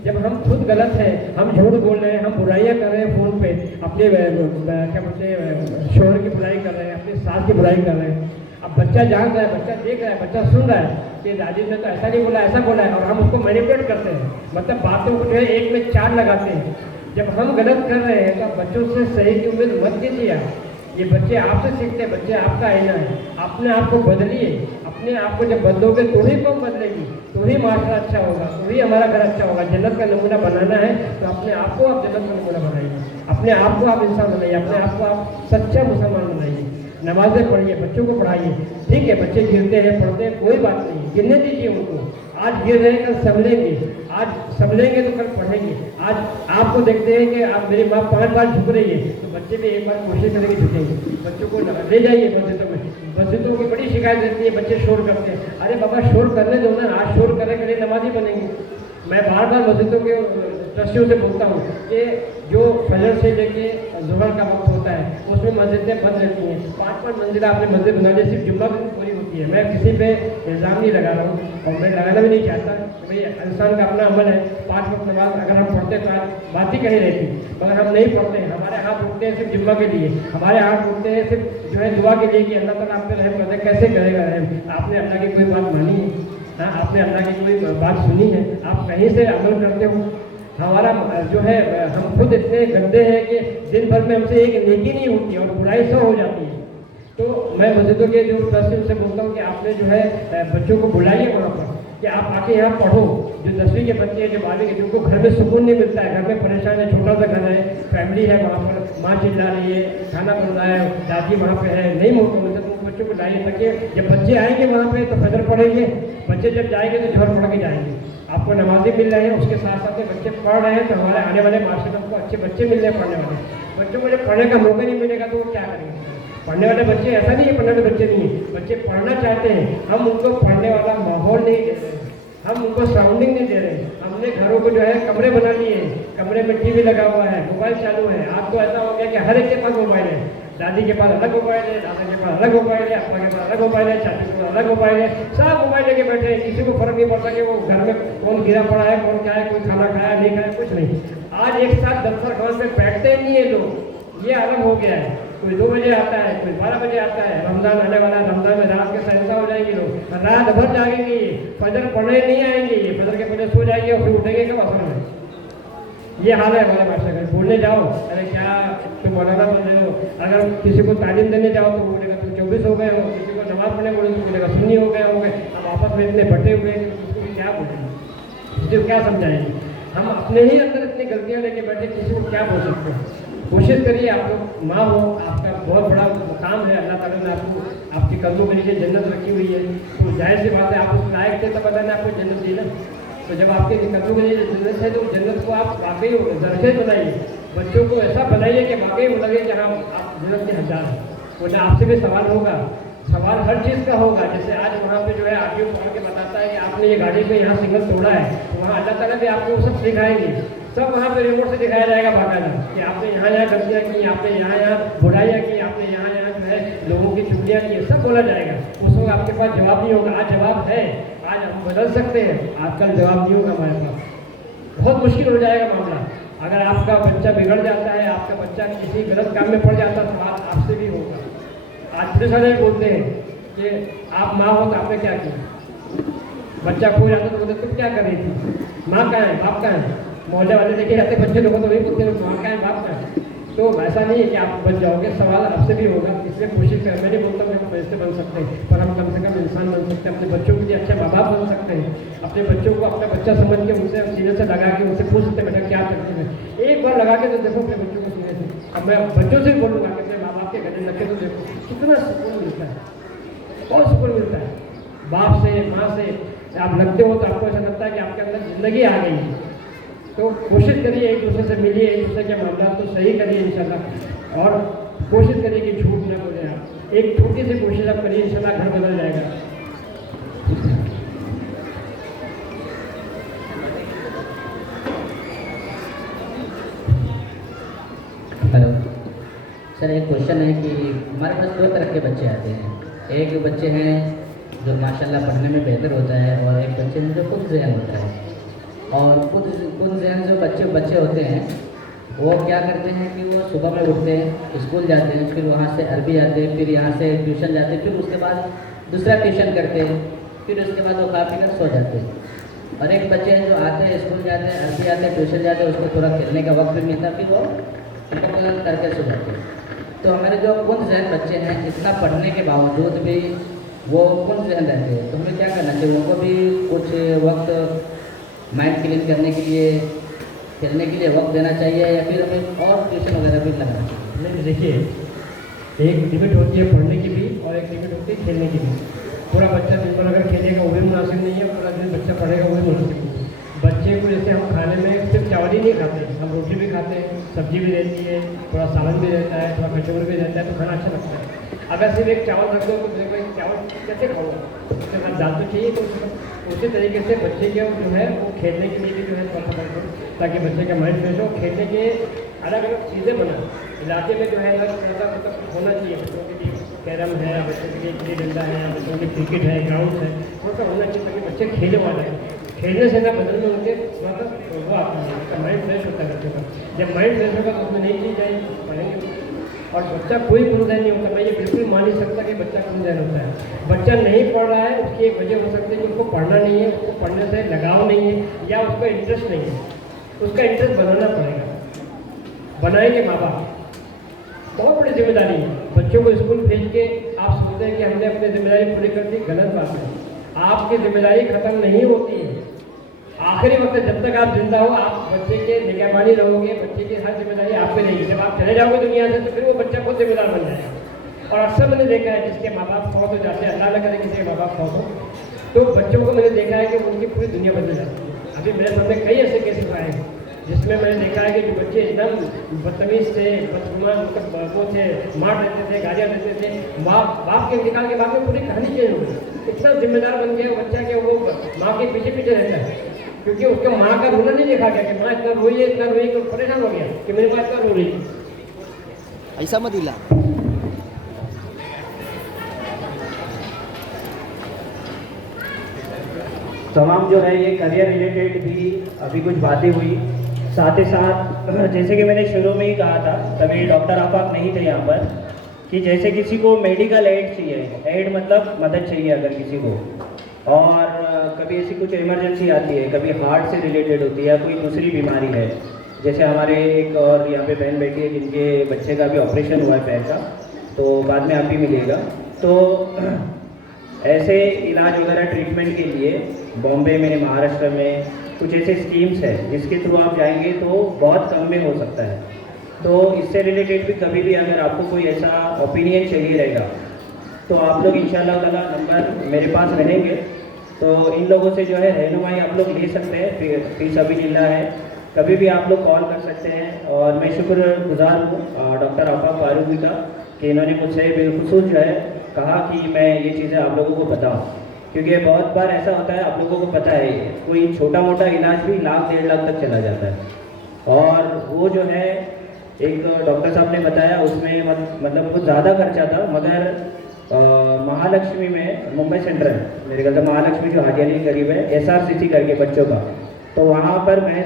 जब हम खुद गलत हैं, हम झूठ बोल रहे हैं, हम बुराइयाँ कर रहे हैं फ़ोन पे, अपने क्या बोलते हैं शोहर की बुराई कर रहे हैं, अपनी सास की बुराई कर रहे हैं। अब बच्चा जान रहा है, बच्चा देख रहा है, बच्चा सुन रहा है कि दादी ने तो ऐसा नहीं बोला, ऐसा बोला है, और हम उसको मैनिपुलेट करते हैं, मतलब बातों को जो है एक में चार लगाते हैं। जब हम गलत कर रहे हैं तो आप बच्चों से सही की उम्मीद मत कीजिए। ये बच्चे आपसे सीखते हैं, बच्चे आपका आईना है। अपने आप को बदलिए, अपने आप को जब बदलोगे तो ही कौम बदलेगी, तो ही माशरा अच्छा होगा, तो ही हमारा घर अच्छा होगा। जन्नत का नमूना बनाना है तो अपने आप को आप जन्नत का नमूना बनाइए, अपने आप को आप इंसान बनाइए, अपने आप को आप सच्चा मुसलमान बनाइए। नमाजें पढ़िए, बच्चों को पढ़ाइए। ठीक है बच्चे गिरते हैं, पढ़ते हैं, कोई बात नहीं, गिरने दीजिए उनको। आज गिर रहे हैं, कल संभलेंगे, आज संभलेंगे तो कल पढ़ेंगे। आज आपको देखते हैं कि आप मेरी माँ 5 बार झुक रही है तो बच्चे भी एक बार कोशिश करेंगे झुकेंगे। बच्चों को ले जाइए मस्जिदों में, मस्जिदों की बड़ी शिकायत रहती है, बच्चे शोर करते हैं। अरे बाबा शोर करने दो ना, आज शोर करने के लिए नमाजी बनेंगे। मैं बार बार मस्जिदों के ट्रस्टियों से बोलता हूँ कि जो फजर से लेके ज़ुहर का वक्त होता है उसमें मस्जिदें बंद रहती हैं। 5-5 मंजिला आपने मस्जिद बना ली, सिर्फ जुम्मा की पूरी होती है। मैं किसी पे इल्ज़ाम नहीं लगा रहा हूँ और मैं लगाना भी नहीं चाहता। भाई इंसान का अपना अमल है, 5 वक्त नमाज अगर हम पढ़ते तो आज बात ही कहीं रहती, मगर हम नहीं पढ़ते हैं। हमारे हाथ उठते हैं सिर्फ जुम्मा के लिए, हमारे हाथ उठते हैं सिर्फ जो है दुआ के लिए कि अल्लाह ताला आप पे रहम कर दे। कैसे करेगा रहम? आपने अल्लाह की कोई बात मानी है? हाँ, आपने अल्लाह की कोई बात सुनी है? आप कहीं से अमल करते हो? हमारा जो है हम खुद इतने गंदे हैं कि दिन भर में हमसे एक नेकी नहीं होती और बुराई 100 हो जाती है। तो मैं मस्जिदों के जो ट्रस्टी से बोलता हूँ कि आपने जो है बच्चों को बुलाइए वहाँ पर कि आप आके यहाँ पढ़ो। जो 10वीं के बच्चे हैं, जो 12वीं के, जिनको घर में सुकून नहीं मिलता है, घर में परेशान है, छोटा सा घर है, फैमिली है, वहाँ पर माँ चिल्ला रही है, खाना बन रहा है, दादी वहाँ पे है, नहीं मौका मिलता, तो उन बच्चों को लाइए ताकि जब बच्चे आएंगे वहाँ पे तो फजर पढ़ेंगे, बच्चे जब जाएंगे तो जोहर पढ़ के जाएंगे। आपको नमाज़ें मिल रहे हैं, उसके साथ साथ में बच्चे पढ़ रहे हैं, तो हमारे आने वाले माशरे में हमको अच्छे बच्चे मिल रहे हैं पढ़ने वाले। बच्चों को जब पढ़ने का मौका नहीं मिलेगा तो वो क्या करेंगे? पढ़ने वाले बच्चे, ऐसा नहीं है पढ़ने वाले बच्चे नहीं है, बच्चे पढ़ना चाहते हैं, हम उनको पढ़ने वाला माहौल नहीं दे रहे, हम उनको सराउंडिंग नहीं दे रहे। हमने घरों को जो है कमरे बना लिए हैं, कमरे में टीवी लगा हुआ है, मोबाइल चालू है। आज तो ऐसा हो गया कि हर एक के पास मोबाइल है, दादी के पास अलग मोबाइल है, दादा के पास अलग मोबाइल है, अप्पा के पास अलग मोबाइल है, चाची के पास अलग मोबाइल है, सब मोबाइल लेके बैठे हैं। किसी को फर्क नहीं पड़ता कि वो घर में कौन गिरा पड़ा है, कौन क्या है, कोई खाना खाया नहीं खाया, कुछ नहीं। आज एक साथ दस्तरखान पे बैठते नहीं है लोग, ये अलग हो गया है। कोई 2 बजे आता है, कोई 12 बजे आता है। रमज़ान आने वाला है, रमज़ान में रात के सहसा हो जाएंगे लोग, रात भर जागेंगे, फजर पढ़ने नहीं आएंगे, फजर के पहले सो जाएंगे और फिर उठेंगे कब? असल में ये हाल है हमारे भाषा का। बोलने जाओ, अरे क्या तुम मौलाना बन रहे हो? अगर किसी को तालीम देने जाओ तो बोलेगा तुम 24 हो गए हो, किसी को नमाज पढ़ने बोले तो बोलेगा सुन्नी हो गए होंगे। अब आपस में इतने बटे हुए हैं कि उसको क्या बोलेंगे, उसको क्या समझाएंगे? हम अपने ही अंदर इतनी गलतियाँ लेके बैठे, किसी को क्या बोल सकते हैं? कोशिश करिए, आप लोग माँ हो, आपका बहुत बड़ा मुकाम है, अल्लाह ताला ने आपको आपके कदमों के नीचे जन्नत रखी हुई है, तो जाहिर सी बात है आप उस लायक थे तब अल्लाह ने आपको जन्नत दी ना। तो जब आपके कदमों के नीचे जन्नत है तो जन्नत को आप वाकई दर्जे बनाइए, बच्चों को ऐसा बनाइए कि वाकई वो लगे कि हाँ आप जन्नत के हकदार हैं। वो आपसे भी सवाल होगा, सवाल हर चीज़ का होगा। जैसे आज वहाँ पे जो है आरटीओ पढ़ के बताता है कि आपने ये गाड़ी पे यहाँ सिग्नल तोड़ा है, तो वहाँ अल्लाह ताला भी आपको सब सिखाएंगे, सब वहाँ पे रिमोट से दिखाया जाएगा बाकायदा कि आपने यहाँ गलतियाँ की, आपने यहाँ बुराइयाँ की, आपने यहाँ जो है लोगों की चुगलियाँ की, सब बोला जाएगा। उस वक्त आपके पास जवाब नहीं होगा। आज जवाब है, आज हम बदल सकते हैं, आजकल जवाब नहीं होगा हमारे पास। बहुत मुश्किल हो जाएगा मामला। अगर आपका बच्चा बिगड़ जाता है, आपका बच्चा किसी गलत काम में पड़ जाता है तो आपसे भी होगा। आज इतने सारे बोलते हैं कि आप माँ हो तो आपने क्या किया, बच्चा खो जाता तो बोलते तुम क्या कर रही थी, माँ कहाँ है, बाप कहाँ है? मोहल्ले वाले देखे जाते बच्चे लोगों तो वही पूछते हैं माँ कहाँ है, बाप कहाँ है? तो वैसा नहीं है कि आप बच जाओगे, सवाल आपसे भी होगा। इसलिए कोशिश करें, मैं नहीं बोलता हूँ कि हम ऐसे बन सकते हैं, पर हम कम से कम इंसान बन सकते हैं, अपने बच्चों के लिए अच्छे माँ बाप बन सकते हैं। अपने बच्चों को अपना बच्चा समझ के उनसे सीने से लगा के उनसे पूछ सकते हैं बेटा क्या करते हैं, एक बार लगा के तो देखो अपने बच्चों को सीने से। अब मैं बच्चों से बोलूँगा कि अपने माँ बाप के गले रखे तो देखो कितना सुकून मिलता है, बहुत सुकून मिलता है। बाप से माँ से आप लगते हो तो आपको ऐसा लगता है कि आपके अंदर ज़िंदगी आ गई है। तो कोशिश करिए एक दूसरे से मिलिए, एक दूसरे के मामला को सही करिए इंशाल्लाह, और कोशिश करिए कि झूठ ना बोलें आप। एक छोटी सी कोशिश आप करिए, इंशाल्लाह घर बदल जाएगा। हेलो सर, एक क्वेश्चन है कि हमारे पास दो तरह के बच्चे आते हैं। एक बच्चे हैं जो माशाल्लाह पढ़ने में बेहतर होता है, और एक बच्चे हैं जो खुद जहन होता है। और खुद जहन जो बच्चे होते हैं वो क्या करते हैं कि वो सुबह में उठते हैं, स्कूल जाते हैं, फिर वहाँ से अरबी आते हैं, फिर यहाँ से ट्यूशन जाते हैं, फिर उसके बाद दूसरा ट्यूशन करते हैं, फिर उसके बाद वो खा पी कर सो जाते हैं। और एक बच्चे हैं जो आते हैं, स्कूल जाते हैं, अरबी आते हैं, ट्यूशन जाते हैं, उसको थोड़ा खेलने का वक्त भी मिलता है, फिर वो उनको करके सो जाते हैं। तो हमारे जो खुद जहन बच्चे हैं, इतना पढ़ने के बावजूद भी वो खुद जहन रहते हैं, तो हमें क्या करना चाहिए? उनको भी कुछ वक्त माइंड क्लीन करने के लिए, खेलने के लिए वक्त देना चाहिए, या फिर हमें और ट्यूशन वगैरह भी लगाना चाहिए? नहीं, देखिए, एक लिमिट होती है पढ़ने की भी और एक लिमिट होती है खेलने की भी। पूरा बच्चा दिन भर अगर खेलेगा वो भी मुनासिब नहीं है, पूरा दिन बच्चा पढ़ेगा वो भी मुनासिब नहीं है। बच्चे को जैसे हम खाने में सिर्फ चावल ही नहीं खाते, हम रोटी भी खाते हैं, सब्जी भी रहती है, थोड़ा सालन भी रहता है, थोड़ा कचौर भी रहता है, तो खाना अच्छा लगता है। अगर सिर्फ एक चावल रख दो तो देखो एक चावल कैसे खाऊंगा, उसके साथ दाल तो चाहिए। तो उसी तरीके से बच्चे के जो है वो खेलने के लिए भी जो है थोड़ा सा करो, ताकि बच्चे का माइंड फ्रेश हो। खेलने के अलग अलग चीज़ें बना इलाके में जो है मतलब होना चाहिए। बच्चों के लिए कैरम है, बच्चों के लिए गिल्ली डंडा है, बच्चों के लिए क्रिकेट है, ग्राउंड है, थोड़ा सा होना चाहिए ताकि बच्चे खेले वाले हैं। खेलने से ना बदल में उनके मतलब वो आता है, उनका माइंड फ्रेश होता है बच्चों का। जब माइंड फ्रेश होगा तो उसमें नई चीज़ आएगी, पढ़ेंगे। और बच्चा कोई खुलदहन नहीं होता, मैं ये बिल्कुल मान नहीं सकता कि बच्चा खुलदहन होता है। बच्चा नहीं पढ़ रहा है, उसकी एक वजह हो सकती है कि उसको पढ़ना नहीं है, उसको पढ़ने से लगाव नहीं है, या उसका इंटरेस्ट नहीं है। उसका इंटरेस्ट बनाना पड़ेगा, बनाएंगे माँ बाप। बहुत बड़ी जिम्मेदारी है। बच्चों को स्कूल भेज के आप सोचते हैं कि हमने अपनी जिम्मेदारी पूरी कर दी, गलत बात है। आपकी जिम्मेदारी खत्म नहीं होती है। आखिरी वक्त जब तक आप जिंदा हो, आप बच्चे के निगहबानी रहोगे, बच्चे की हर जिम्मेदारी आप पे रहेगी। जब आप चले जाओगे दुनिया से तो फिर वो बच्चा खुद जिम्मेदार बन जाएगा। और अक्सर मैंने देखा है जिसके माँ बाप फौत हो जाते हैं, अल्लाह न करे किसी के माँ बाप फौत हो, तो बच्चों को मैंने देखा है कि उनकी पूरी दुनिया बदल जाती है। अभी मेरे सामने कई ऐसे केसेस आए हैं जिसमें मैंने देखा है कि जो बच्चे एकदम बदतमीज थे, बदगुमान, मतलब वो थे, मार देते थे, गालियाँ देते थे, माँ बाप के इंतकाल के बाद में पूरी कहानी चेंज हो गई। इतना जिम्मेदार बन गया बच्चा कि वो माँ के पीछे पीछे रहता है, क्योंकि उसके माँ का रोना नहीं देखा गया कि माँ इतना रोई है, इतना रोई, तो परेशान हो गया कि मेरे पास इतना रो रही है। ऐसा मत हिला। तमाम जो है ये करियर रिलेटेड भी अभी कुछ बातें हुई। साथ ही साथ जैसे कि मैंने शुरू में ही कहा था, तभी डॉक्टर आफाक नहीं थे यहाँ पर, कि जैसे किसी को मेडिकल एड चाहिए, एड मतलब मदद चाहिए अगर किसी को, और कभी ऐसी कुछ इमरजेंसी आती है, कभी हार्ट से रिलेटेड होती है या कोई दूसरी बीमारी है, जैसे हमारे एक और यहाँ पे बहन बैठी है जिनके बच्चे का भी ऑपरेशन हुआ है पैर का, तो बाद में आप भी मिलेगा। तो ऐसे इलाज वगैरह ट्रीटमेंट के लिए बॉम्बे में, महाराष्ट्र में कुछ ऐसे स्कीम्स है जिसके थ्रू आप जाएंगे तो बहुत कम में हो सकता है। तो इससे रिलेटेड भी कभी भी अगर आपको कोई ऐसा ओपिनियन चाहिए रहेगा तो आप लोग इंशाल्लाह ताला नंबर मेरे पास रहेंगे, तो इन लोगों से जो है रहनुमाई आप लोग ले सकते हैं, फीस अभी जिला है, कभी भी आप लोग कॉल कर सकते हैं। और मैं शुक्रगुजार हूँ डॉक्टर आफाक फारूकी का कि इन्होंने मुझसे बिलखुसूस जो है कहा कि मैं ये चीज़ें आप लोगों को बताऊँ, क्योंकि बहुत बार ऐसा होता है, आप लोगों को पता है, कोई छोटा मोटा इलाज भी 1,00,000-1.5 लाख तक चला जाता है। और वो जो है एक डॉक्टर साहब ने बताया उसमें मतलब कुछ ज़्यादा खर्चा था, मगर महालक्ष्मी में, मुंबई सेंट्रल मेरे ख्याल से महालक्ष्मी जो हाजियाली के करीब है, SRCC करके बच्चों का, तो वहाँ पर मैं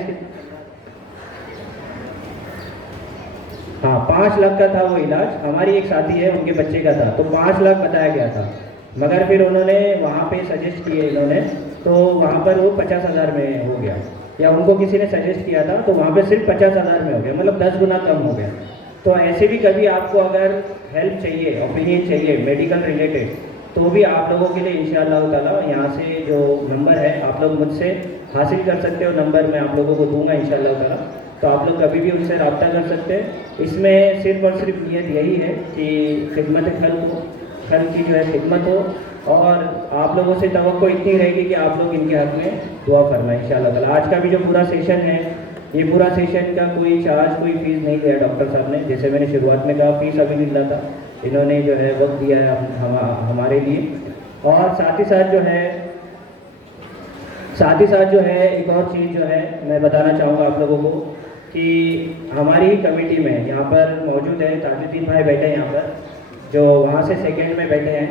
हाँ 5 लाख का था वो इलाज। हमारी एक साथी है उनके बच्चे का था, तो 5 लाख बताया गया था, मगर फिर उन्होंने वहाँ पे सजेस्ट किए इन्होंने, तो वहाँ पर वो 50,000 में हो गया, या उनको किसी ने सजेस्ट किया था तो वहाँ पे सिर्फ 50,000 में हो गया, मतलब 10 गुना कम हो गया। तो ऐसे भी कभी आपको अगर हेल्प चाहिए, ओपिनियन चाहिए मेडिकल रिलेटेड, तो भी आप लोगों के लिए इंशाअल्लाह ताला यहाँ से जो नंबर है आप लोग मुझसे हासिल कर सकते हो, नंबर मैं आप लोगों को दूंगा इंशाअल्लाह ताला। तो आप लोग कभी भी उनसे रब्ता कर सकते हैं। इसमें सिर्फ और सिर्फ नियत यही है कि खिदमत खल्क की जो है खिदमत हो, और आप लोगों से तवक्को इतनी रहेगी कि आप लोग इनके हक़ में दुआ फरमाएं इंशाअल्लाह ताला। आज का भी जो पूरा सेशन है, ये पूरा सेशन का कोई चार्ज, कोई फ़ीस नहीं दिया डॉक्टर साहब ने। जैसे मैंने शुरुआत में कहा, फ़ीस अभी मिल रहा था, इन्होंने जो है वक्त दिया है हमारे लिए। और साथ ही साथ जो है एक और चीज़ जो है मैं बताना चाहूँगा आप लोगों को कि हमारी ही कमेटी में यहाँ पर मौजूद है ताजुद्दीन भाई बैठे हैं यहाँ पर, जो वहाँ से सेकंड में बैठे हैं,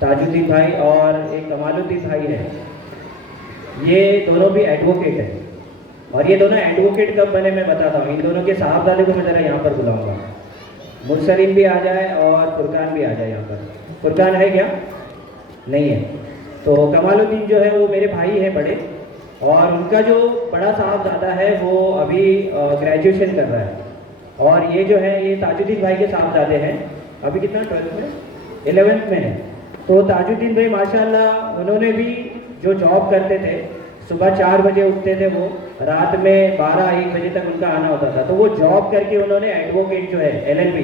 ताजुद्दीन भाई, और एक कमालुद्दीन भाई है। ये दोनों भी एडवोकेट हैं, और ये दोनों एडवोकेट कब बने मैं बताता हूँ। इन दोनों के साहबजादे को मैं ज़रा यहाँ पर बुलाऊँगा। मुरसलीन भी आ जाए और फुरकान भी आ जाए यहाँ पर। फुरकान है क्या? नहीं है। तो कमालुद्दीन जो है वो मेरे भाई है बड़े, और उनका जो बड़ा साहबजादा है वो अभी ग्रेजुएशन कर रहा है, और ये जो है ये ताजुद्दीन भाई के साहबजादे हैं। अभी कितना 12th में 11th में है। तो ताजुद्दीन भाई माशाल्लाह उन्होंने भी जो जॉब करते थे, सुबह 4 बजे उठते थे वो, रात में 12-1 बजे तक उनका आना होता था। तो वो जॉब करके उन्होंने एडवोकेट जो है LLB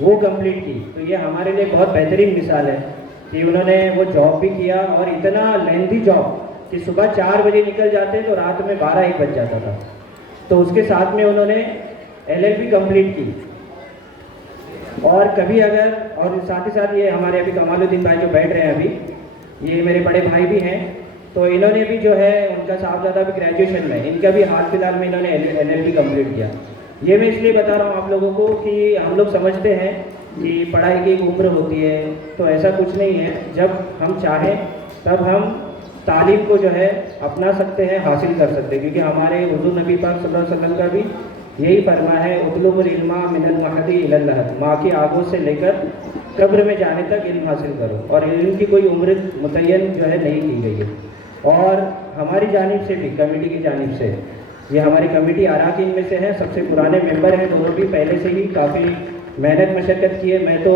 वो कंप्लीट की। तो ये हमारे लिए बहुत बेहतरीन मिसाल है कि उन्होंने वो जॉब भी किया, और इतना लेंथी जॉब कि सुबह 4 बजे निकल जाते तो रात में 12-1 बज जाता था। तो उसके साथ में उन्होंने LLB कंप्लीट की। और कभी अगर, और साथ ही साथ ये हमारे अभी कमालुद्दीन भाई जो बैठ रहे हैं अभी, ये मेरे बड़े भाई भी हैं। तो इन्होंने भी जो है, उनका साहबजादा भी ग्रेजुएशन में, इनका भी हाल फिलहाल में इन्होंने LLB कंप्लीट किया। ये मैं इसलिए बता रहा हूँ आप लोगों को कि हम लोग समझते हैं कि पढ़ाई की एक उम्र होती है, तो ऐसा कुछ नहीं है। जब हम चाहें तब हम तालीम को जो है अपना सकते हैं, हासिल कर सकते हैं, क्योंकि हमारे हुज़ूर नबी पाक सल्लल्लाहु अलैहि वसल्लम का भी यही फरमाया है, उतलुबुल इल्मा मिनल महदी इलल लहद, माँ की आगों से लेकर कब्र में जाने तक इल्म हासिल करो। और इल्म की कोई उम्र मुतय्यन जो है नहीं की गई है। और हमारी जानिब से भी, कमेटी की जानिब से, ये हमारी कमेटी अराकीन में से है, सबसे पुराने मेंबर हैं दोनों भी, पहले से ही काफ़ी मेहनत मशक्क़त की है। मैं तो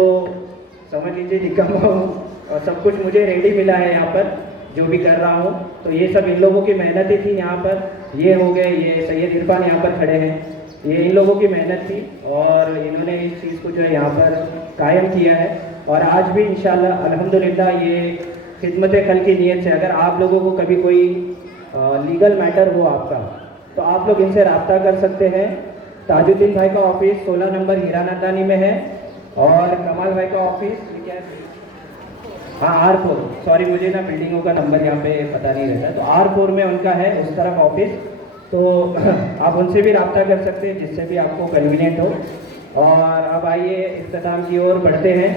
समझ लीजिए निकम्मा हूँ, और सब कुछ मुझे रेडी मिला है यहाँ पर जो भी कर रहा हूँ। तो ये सब इन लोगों की मेहनत थी यहाँ पर। ये हो गए, ये सैयद इरफान यहाँ पर खड़े हैं, ये इन लोगों की मेहनत थी, और इन्होंने इस चीज़ को जो है यहाँ पर कायम किया है। और आज भी इंशाअल्लाह अल्हम्दुलिल्लाह ये खिदमत खल्क की नीयत से, अगर आप लोगों को कभी कोई लीगल मैटर हो आपका, तो आप लोग इनसे रब्ता कर सकते हैं। ताजुद्दीन भाई का ऑफिस 16 नंबर हीरानंदानी में है, और कमाल भाई का ऑफिस क्या है? हाँ, R4, सॉरी मुझे ना बिल्डिंगों का नंबर यहाँ पे पता नहीं रहता, तो R4 में उनका है उस तरफ ऑफिस। तो आप उनसे भी रब्ता कर सकते हैं जिससे भी आपको कन्वीनियंट हो। और अब आइए इख्तिताम की ओर बढ़ते हैं,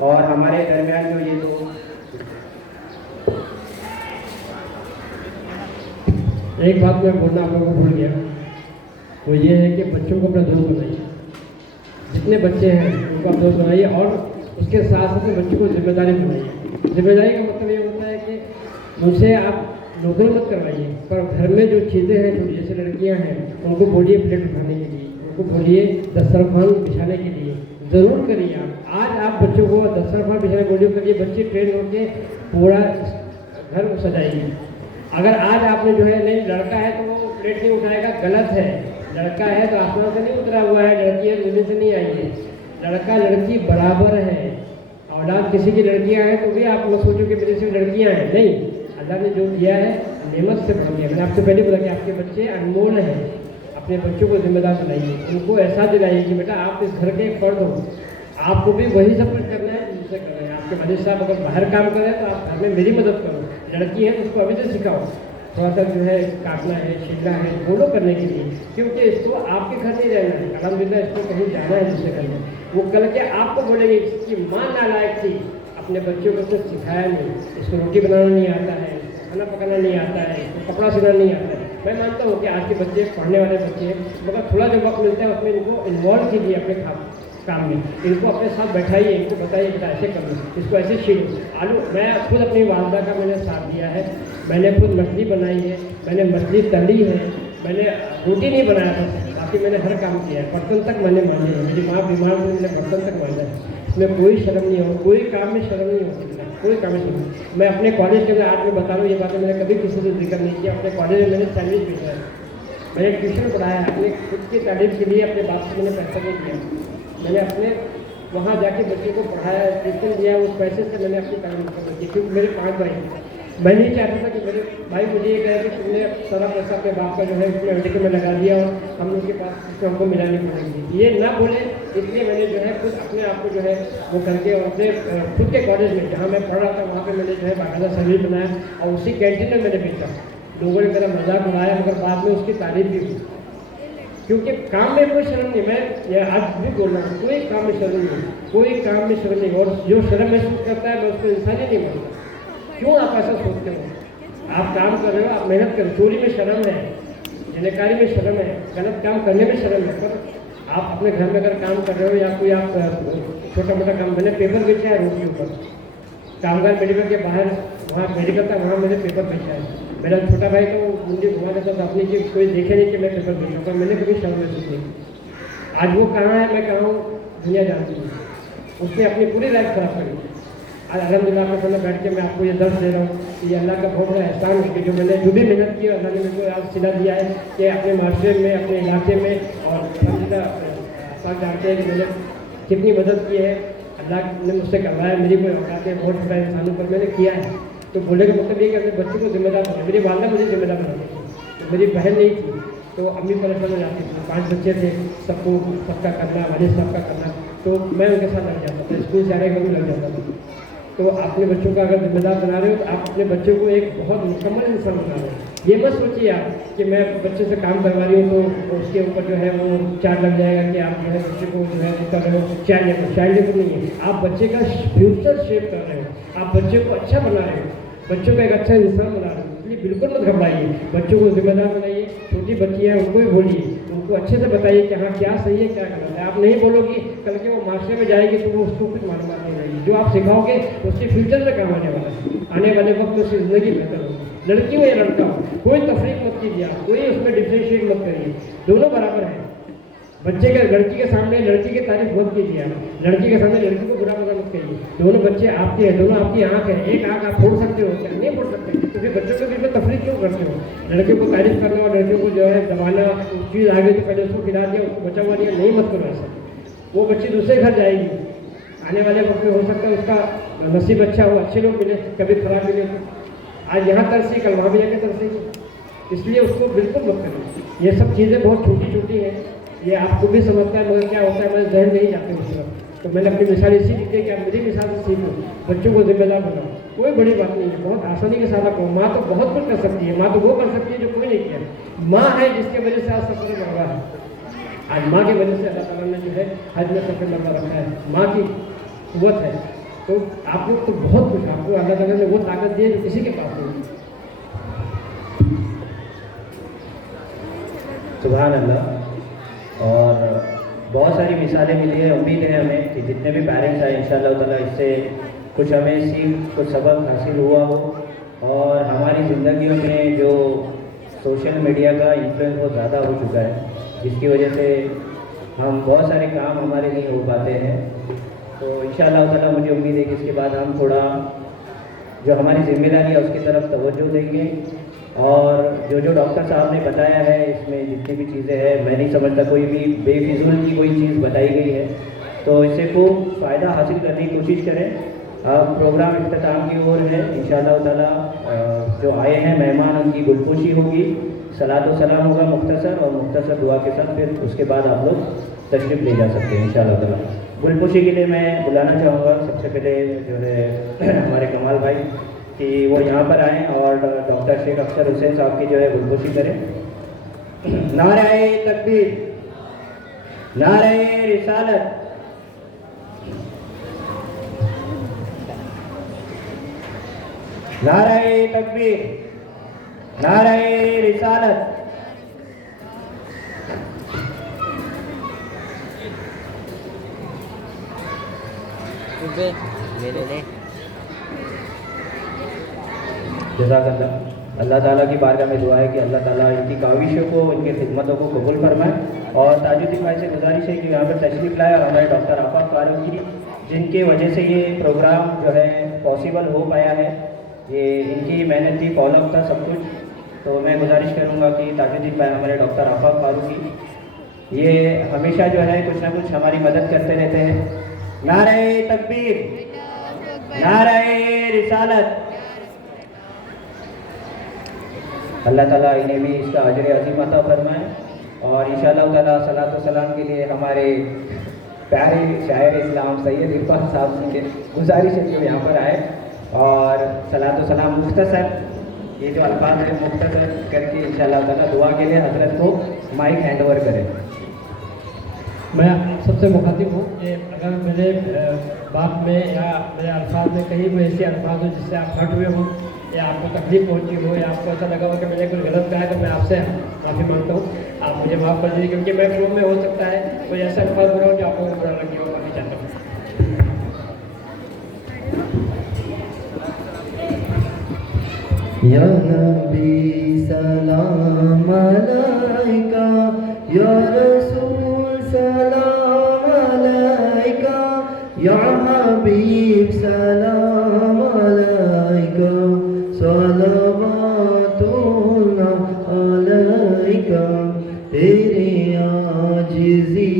और हमारे दरमियान जो ये दो, एक बात मैं बोलना आप लोगों को भूल गया, वो ये है कि बच्चों को अपना दोस्त बनाइए। जितने बच्चे हैं उनको आप दोस्त बनाइए, और उसके साथ साथ बच्चों को जिम्मेदारी बनाइए। जिम्मेदारी का मतलब ये होता है कि उनसे आप नौकरी मत करवाइए, पर घर में जो चीज़ें हैं, जो जैसे लड़कियां हैं, उनको बोलिए प्लेट उठाने के लिए, उनको बोलिए दस्तरखान बिछाने के लिए, ज़रूर करिए। आप आज आप बच्चों को दस्तरखान बिछाने बोलिए, करिए, बच्चे ट्रेन होकर पूरा घर को सजाइए। अगर आज आपने जो है, नहीं लड़का है तो वो प्लेट नहीं उठाएगा, गलत है। लड़का है तो आसमान से नहीं उतरा हुआ है, लड़की है जमीन से नहीं आई है। लड़का लड़की बराबर है। औलाद किसी की लड़कियां हैं तो भी आप लोग सोचो कि मेरे सिर्फ लड़कियां हैं, नहीं। अल्लाह ने जो दिया है नेमत से भर दिया। मैंने आपसे पहले बोला कि आपके बच्चे अनमोल हैं। अपने बच्चों को जिम्मेदार बनाइए, उनको ऐसा दिलाइए कि बेटा आप इस घर के एक फर्द हो, आपको भी वही सब कुछ करना है जिससे करना है। आपके वालिद साहब अगर बाहर काम करें तो आप घर में मेरी मदद करो। लड़की है तो उसको अभी से सिखाओ, थोड़ा सा जो है काटना है, छीलना है, बोलो करने के लिए, क्योंकि इसको आपके घर नहीं रहना है। अल्हम्दुलिल्लाह इसको कहीं जाना है जिससे करना। वो कल के आपको बोलेंगे कि माँ नालायक थी, अपने बच्चों को कुछ सिखाया नहीं, इसको रोटी बनाना नहीं आता है, खाना पकाना नहीं आता है, इसको कपड़ा सिलना नहीं आता है। मैं मानता हूँ कि आज के बच्चे पढ़ने वाले बच्चे हैं, मगर थोड़ा जो वक्त मिलता है उसमें इनको इन्वॉल्व कीजिए अपने काम में। इनको अपने साथ बैठाइए, इनको बताइए कि ऐसे कर लो, इसको ऐसे छीलो। आलू, मैं खुद अपनी वालदा का मैंने साथ दिया है, मैंने खुद मछली बनाई है, मैंने मछली तली है, मैंने रोटी नहीं बनाया था, बाकी मैंने हर काम किया है। बर्तन तक मैंने मांजे हैं, मेरी माँ बीमार थी, मैंने बर्तन तक मांजा है। इसमें कोई शर्म नहीं हो, कोई काम में शर्म नहीं हो सकता, कोई काम में शर्म। मैं अपने कॉलेज के अंदर आज मैं बता रहा हूँ ये बातें मैंने कभी किसी से जिक्र नहीं किया। अपने कॉलेज में मैंने सैंडविच बेचा है, मैंने ट्यूशन पढ़ाया, अपने खुद की तारीफ के लिए अपने बाप से मैंने पैसा नहीं दिया। मैंने अपने वहाँ जाके बच्चे को पढ़ाया, ट्यूशन दिया, उस पैसे से मैंने अपनी तारीफ कर दी। क्योंकि मेरे 5 भाई हैं, मैं नहीं चाहता था कि मेरे भाई मुझे ये कहे कि तुमने सारा पैसा अपने बाप का जो है उसमें मेडिकल में लगा दिया और हम लोग के पास उसको हमको मिलानी पड़ेगी, ये ना बोले। इसलिए मैंने जो है खुद अपने आप को जो है वो करके और अपने खुद के कॉलेज में जहाँ मैं पढ़ रहा था वहाँ पे मैंने जो है बाकायदा सर्विस बनाया और उसी कैंटीन में मैंने बेचा। लोगों ने मेरा मजाक उड़ाया मगर बाद में उसकी तारीफ भी हुई, क्योंकि काम में कोई शर्म नहीं। मैं आज भी बोल रहा हूँ, कोई काम में शर्म नहीं, कोई काम में शर्म नहीं। और जो शर्म महसूस करता है मैं उसको इंसान ही नहीं मानता। क्यों आप ऐसा सोचते हो? आप काम कर रहे हो, आप मेहनत कर रहे हो, चोरी में शर्म है, जनेकारी में शर्म है, गलत काम करने में शर्म है। पर आप अपने घर में अगर काम कर रहे हो या कोई आप छोटा मोटा काम, मैंने पेपर बेचा है रोड के ऊपर, कामगार मेडिकल के बाहर वहाँ मेडिकल था, वहाँ मैंने पेपर बेचा है। मेरा छोटा भाई तो मुझे घुमा देता था अपनी चीज, कोई देखे नहीं कि मैं पेपर बेचूँ, पर मैंने कभी शर्म महसूस नहीं। आज वो कहाँ है, मैं कहाँ हूँ, दुनिया जानती है। उसने अपनी पूरी लाइफ खराब करी। आज अल्हम्दुलिल्लाह आपके सामने बैठ के मैं आपको ये दर्द दे रहा हूँ कि ये अल्लाह का बहुत बड़ा एहसान है कि जो मैंने जो भी मेहनत की अल्लाह ने मेरे को आज सिला दिया है कि अपने माशरे में, अपने इलाके में, और आप जानते हैं कि मैंने कितनी मदद की है, अल्लाह ने मुझसे करवाया। मेरी कोई औकात है बहुत बड़ा इंसानों पर मैंने किया है। तो बोले का मतलब ये कि अपने बच्चों को जिम्मेदार बनाया। मेरी वालदा मुझे जिम्मेदार बनाती थी, मेरी बहन नहीं थी तो अम्मी परेशान हो जाती थी। 5 बच्चे थे, सबको सबका करना, वालिद साहब का करना, तो मैं उनके साथ लग जाता था, स्कूल से आने के भी लग जाता था। तो अपने बच्चों का अगर जिम्मेदार बना रहे हो तो आप अपने बच्चों को एक बहुत मुकम्मल इंसान बना रहे हो। ये मत सोचिए आप कि मैं बच्चे से काम करवा रही हूँ तो उसके ऊपर जो है वो चार्ज लग जाएगा कि आप जो है बच्चे को जो है कर रहे हो चाइल्ड लेबर नहीं है। आप बच्चे का फ्यूचर शेप कर रहे हो, आप बच्चे को अच्छा बना रहे हो, बच्चों को एक अच्छा इंसान बना रहे हो। इसलिए बिल्कुल मत घबराइए, बच्चों को जिम्मेदार बनाइए। छोटी बच्चियाँ हैं उनको भी बोलिए, उनको अच्छे से बताइए कि हाँ क्या सही है क्या गलत है। आप नहीं बोलोगी, कल के वो माशरे में जाएगी तो वो उसको कुछ मालूमात नहीं रहेगी। जो आप सिखाओगे उसके फ्यूचर में काम आने वाला है, आने वाले वक्त में उसकी ज़िंदगी बेहतर होगी। लड़की हो या लड़का हो, कोई तफरीक मत कीजिए आप, कोई उसमें डिफ्रेंशिएट मत करिए, दोनों बराबर हैं। बच्चे के लड़की के सामने लड़की की तारीफ मत कीजिए आप, लड़की के सामने लड़की को बुरा बुरा मत कहिए। दोनों बच्चे आपके हैं, दोनों आपकी आँख है। एक आँख आप फोड़ सकते हो क्या? नहीं फोड़ सकते। तो फिर बच्चों के बीच में तफरीक क्यों करते हो? लड़कियों को तारीफ करना और लड़कियों को जो है दबाना, चीज़ आ गई तो पहले उसको खिला दिया, उसको बचा हुआ दिया, नहीं मत करो ऐसा। वो बच्ची दूसरे घर जाएगी, आने वाले वक्त में हो सकता है उसका नसीब अच्छा हो, अच्छे लोग मिले, कभी खराब मिले। आज यहाँ तरसी कल वहाँ भी जाकर तरसेगी, इसलिए उसको बिल्कुल मत करें। ये सब चीज़ें बहुत छोटी छोटी हैं, ये आपको भी समझता है मगर क्या होता है मेरे जहन नहीं जाते उस वक्त। तो मैंने अपनी मिसाल इसी दी कि आप मेरी मिसाल से सीखो, बच्चों को जिम्मेदार बनाओ। कोई बड़ी बात नहीं है, बहुत आसानी के साथ आप माँ तो बहुत कुछ कर सकती है। माँ तो वो कर सकती है जो कोई नहीं किया। माँ है जिसके वजह से आज सफर लगा है। आज माँ की वजह से अल्लाह ताला ने जो है हज में सफर लगा रखा है, माँ की कुव्वत है। तो आप लोग तो बहुत कुछ, आपको अल्लाह ताला ने वो ताकत दी है जो किसी के पास नहीं। सुभान अल्लाह। और बहुत सारी मिसालें मिली है। उम्मीद है हमें कि जितने भी पेरेंट्स आए इंशाअल्लाह ताला इससे कुछ हमें सीख, कुछ सबक हासिल हुआ हो। और हमारी ज़िंदगियों में जो सोशल मीडिया का इन्फ्लुएंस बहुत ज़्यादा हो चुका है, जिसकी वजह से हम बहुत सारे काम हमारे नहीं हो पाते हैं। तो इंशाअल्लाह ताला मुझे उम्मीद है कि इसके बाद हम थोड़ा जो हमारी जिम्मेदारी है उसकी तरफ तवज्जो देंगे। और जो जो डॉक्टर साहब ने बताया है इसमें जितनी भी चीज़ें हैं, मैं नहीं समझता कोई भी बेफिजूल की कोई चीज़ बताई गई है। तो इससे खूब फ़ायदा हासिल करने की कोशिश करें। अब प्रोग्राम इख्तिताम की ओर है इंशाअल्लाह ताला। जो आए हैं मेहमान उनकी गुलपोशी होगी, सलातो सलाम होगा मुख्तसर, और मुख्तसर दुआ के साथ फिर उसके बाद आप लोग तशरीफ़ ले जा सकते हैं इंशाअल्लाह ताला। गुलपोशी के लिए मैं बुलाना चाहूँगा सबसे पहले जो है हमारे कमाल भाई कि वो यहाँ पर आएँ और डॉक्टर शेख अख्तर हुसैन साहब की जो है गुलपोशी करें। नारे तकबीर, नारे रिसालत, नारे तकबीर, नारे रिसालत। जज़ाकल्लाह। अल्लाह ताला की बारगाह में दुआ है कि अल्लाह ताला इनकी काविशों को, इनकी खिदमतों को कबूल फरमाए। और ताजुद्दीन भाई से गुजारिश है कि यहाँ पर तशरीफ़ लाए और हमारे डॉक्टर आफाक फारूकी जिनके वजह से ये प्रोग्राम जो है पॉसिबल हो पाया है, ये इनकी मेहनत थी, फॉलोअप था सब कुछ। तो मैं गुजारिश करूँगा कि ताजुद्दीन भाई हमारे डॉक्टर आफाक फारूकी, ये हमेशा जो है कुछ ना कुछ हमारी मदद करते रहते हैं। नारे तकबीर, नारे रिसालत। अल्लाह ताला इन्हें भी इसका अजर अज़ीम अता फरमाए और इंशाअल्लाह ताला सलात व सलाम के लिए हमारे प्यारे शायर इस्लाम सैयद इरफान साहब की गुजारिश है कि यहाँ पर आए और सलात व सलाम मुख्तसर, ये जो अल्फाज है मुख्तसर करके इंशाअल्लाह ताला दुआ के लिए हज़रत को माइक हैंड ओवर करें। मैं सबसे मुखातिब हूँ कि अगर मेरे बात में या मेरे अल्फाज में कहीं भी ऐसे अल्फाज हो जिससे आप हट हुए हो या आपको तकलीफ पहुँची हो या आपको ऐसा लगा हो कि मैंने कुछ गलत कहा है, तो मैं आपसे माफ़ी मांगता हूँ, आप मुझे माफ़ कर दीजिए, क्योंकि मैं फ्लो में हो सकता है कोई ऐसा अल्फाज बोला हो जो आपको बुरा लगे हो, माफ़ी चाहता हूँ। या नबी सलाम अलैका, या रसूल सलाम अलैका, या हबीब सलाम अलैका, सलावतुल्लाह अलैका। तेरे आजिज़ी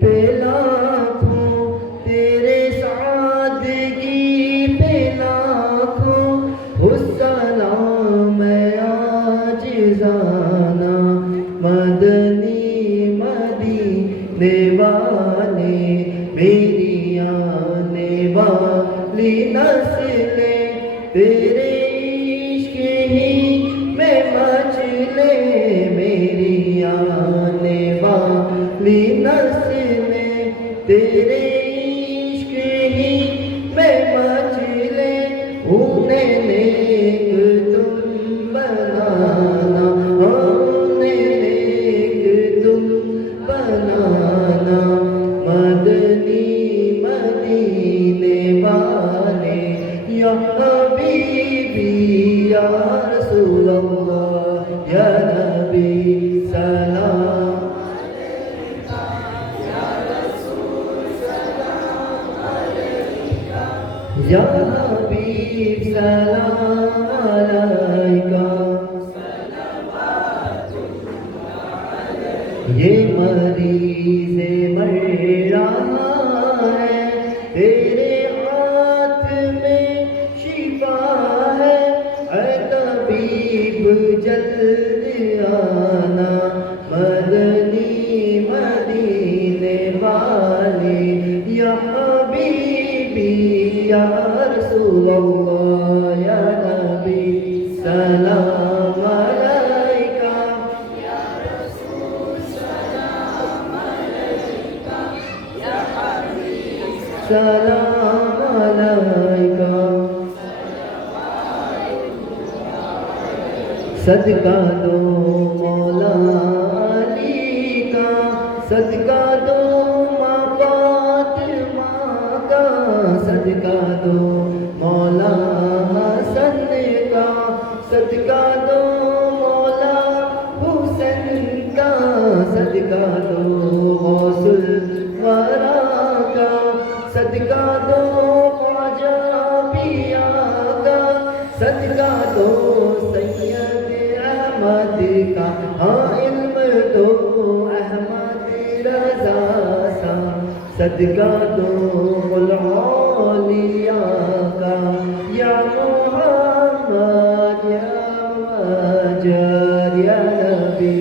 पे लाखों, तेरे सादगी पे लाखों, हुस्सलाम आजिज़ाना, मदनी मदीने वाले, मेरी आने वाली नस्लें तेरे इश्क ही में मचले, मेरी आने वाली नस्लें तेरे इश्क ही में मचले, उन्हें नेक तुम बनाना, उन्हें नेक तुम बनाना, मदनी मदीने वाले, या हबीबी या रसूल अल्लाह, या नबी सलाम। या हबीब सलाम अलैका। ये मरीज़ मर रहा है, तेरे हाथ में शिफा है, ऐ तबीब जल्द आना, मदनी मदीने वाले, या हबीबी या रसूल अल्लाह, या नबी सलाम अलैका। सलाम अलैका। सदका दो मौला अली का, सदका दो माँ फातिमा का, सदका दो मौला हसन का, सदका दो मौला हुसैन का, सदका दो गौसुल वरा का, सदका दो ख्वाजा पिया का, सदका दो सैयद अहमद का, हाँ इल्म दो अहमद रजा सा, सदका दो औलिया का, या मुहम्मद या वजर या नबी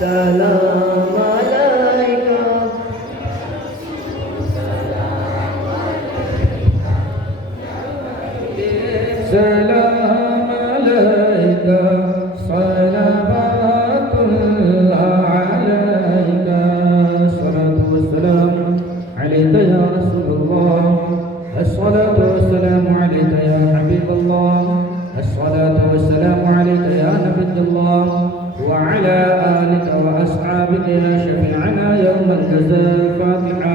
सलाम अलैका। सलाम अलैका, सलावतुल्लाह अलैका, सलातु वस्सलाम अलैका या रसूलल्लाह, अस्सलातु वस्सलामु अलैका या हबीबल्लाह, अस्सलातु वस्सलामु अलैका या नबिय्यल्लाह, व अला आलिका व अस्हाबिका या शफीअना यौमल जज़ा। फातिहा।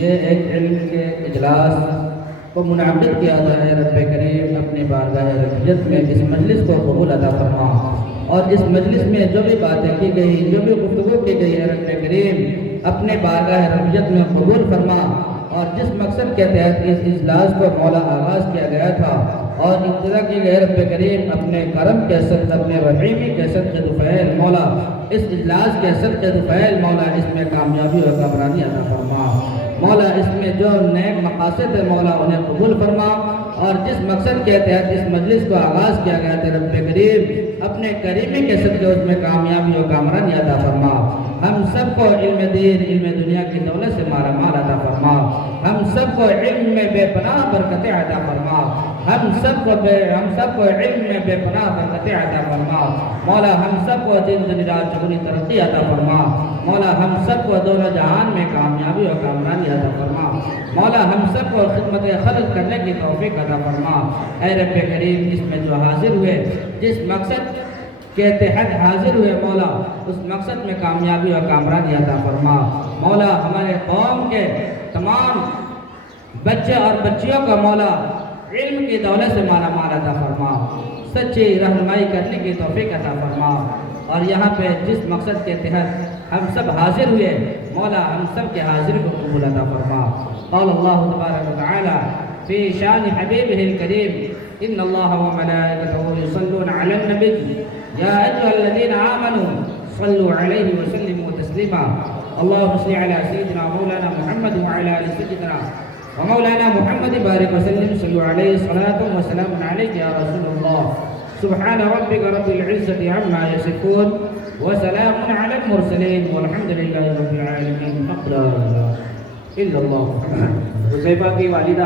ये एक इल्म के इजलास को मुनाकिद किया था है रब करीम अपनी बारगाह रफ़ीयत में इस मजलिस को कबूल अता फरमा। और इस मजलिस में जो भी बातें की गई, जो भी गुफ्तगू की गई है रब करीम अपने बारगाह रफ़ीयत में कबूल फरमा। और जिस मकसद के तहत इस इजलास को मौला आगाज़ किया गया था और इब्तिदा की गई रब करीम अपने करम के सद, अपने रहीमी के सदक़े दुफ़ैल मौला इस इजलास के सदक़े दुफ़ैल मौला इसमें कामयाबी और कामरानी अता फरमा। मौला इसमें जो नेक मकासद है मौला उन्हें कबूल फरमा। और जिस मकसद के तहत इस मजलिस को आगाज़ किया गया था रब करीम अपने करीमी के सदक़े उसमें कामयाबी और कामरानी अता फरमा। हम सबको इल्म दीन, इल्म दुनिया की दौलत से माला माल अता फरमा। हम सबको इल्म में बेपनाह बरकतें अता फरमा। हम सबको इल्म में बेपनाह बरकतें अता फरमा। मौला हम सबको दिन रात चौगुनी तरक्की अता फरमा। मौला हम सबको दोनों जहान में कामयाबी और कामरानी अता फरमा। मौला हम सबको खिदमत खल्क़ करने की तौफीक अता फरमा। ऐ रब करीम इसमें जो हाजिर हुए, जिस मकसद के तहत हाजिर हुए मौला उस मकसद में कामयाबी और कामरानी अता फरमा। मौला हमारे कौम के तमाम बच्चे और बच्चियों का मौला इल्म की दौलत से माला माल अता फरमा। सच्ची रहनुमाई करने की तौफीक अता फरमा। और यहाँ पे जिस मकसद के तहत हम सब हाजिर हुए मौला हम सब के हाजिर को कबूल अता फरमा। अल्लाह तबारक व तआला फ़ी शान हबीबिहिल करीम इन्नल्लाह व मलाइकतहु युसल्लूना अलन नबी या अय्युहल्लज़ीना आमनू सल्लु अलैहि व सल्लिमू तस्लीमा। अल्लाहुम्मा सल्लि अला सय्यिदिना मौलाना मुहम्मद व अला आलि सय्यिदिना व मौलाना मुहम्मद बारिक व सल्लिम सल्लु अलैहि सलातु व सलामुन अलैका या रसूलल्लाह। सुब्हान रब्बिका रब्बिल इज़्ज़ति अम्मा यसिफून व सलामुन अलल मुरसलीन वल्हम्दुलिल्लाहि रब्बिल आलमीन। ला इलाहा इल्लल्लाह। हुज़ैफा की वालिदा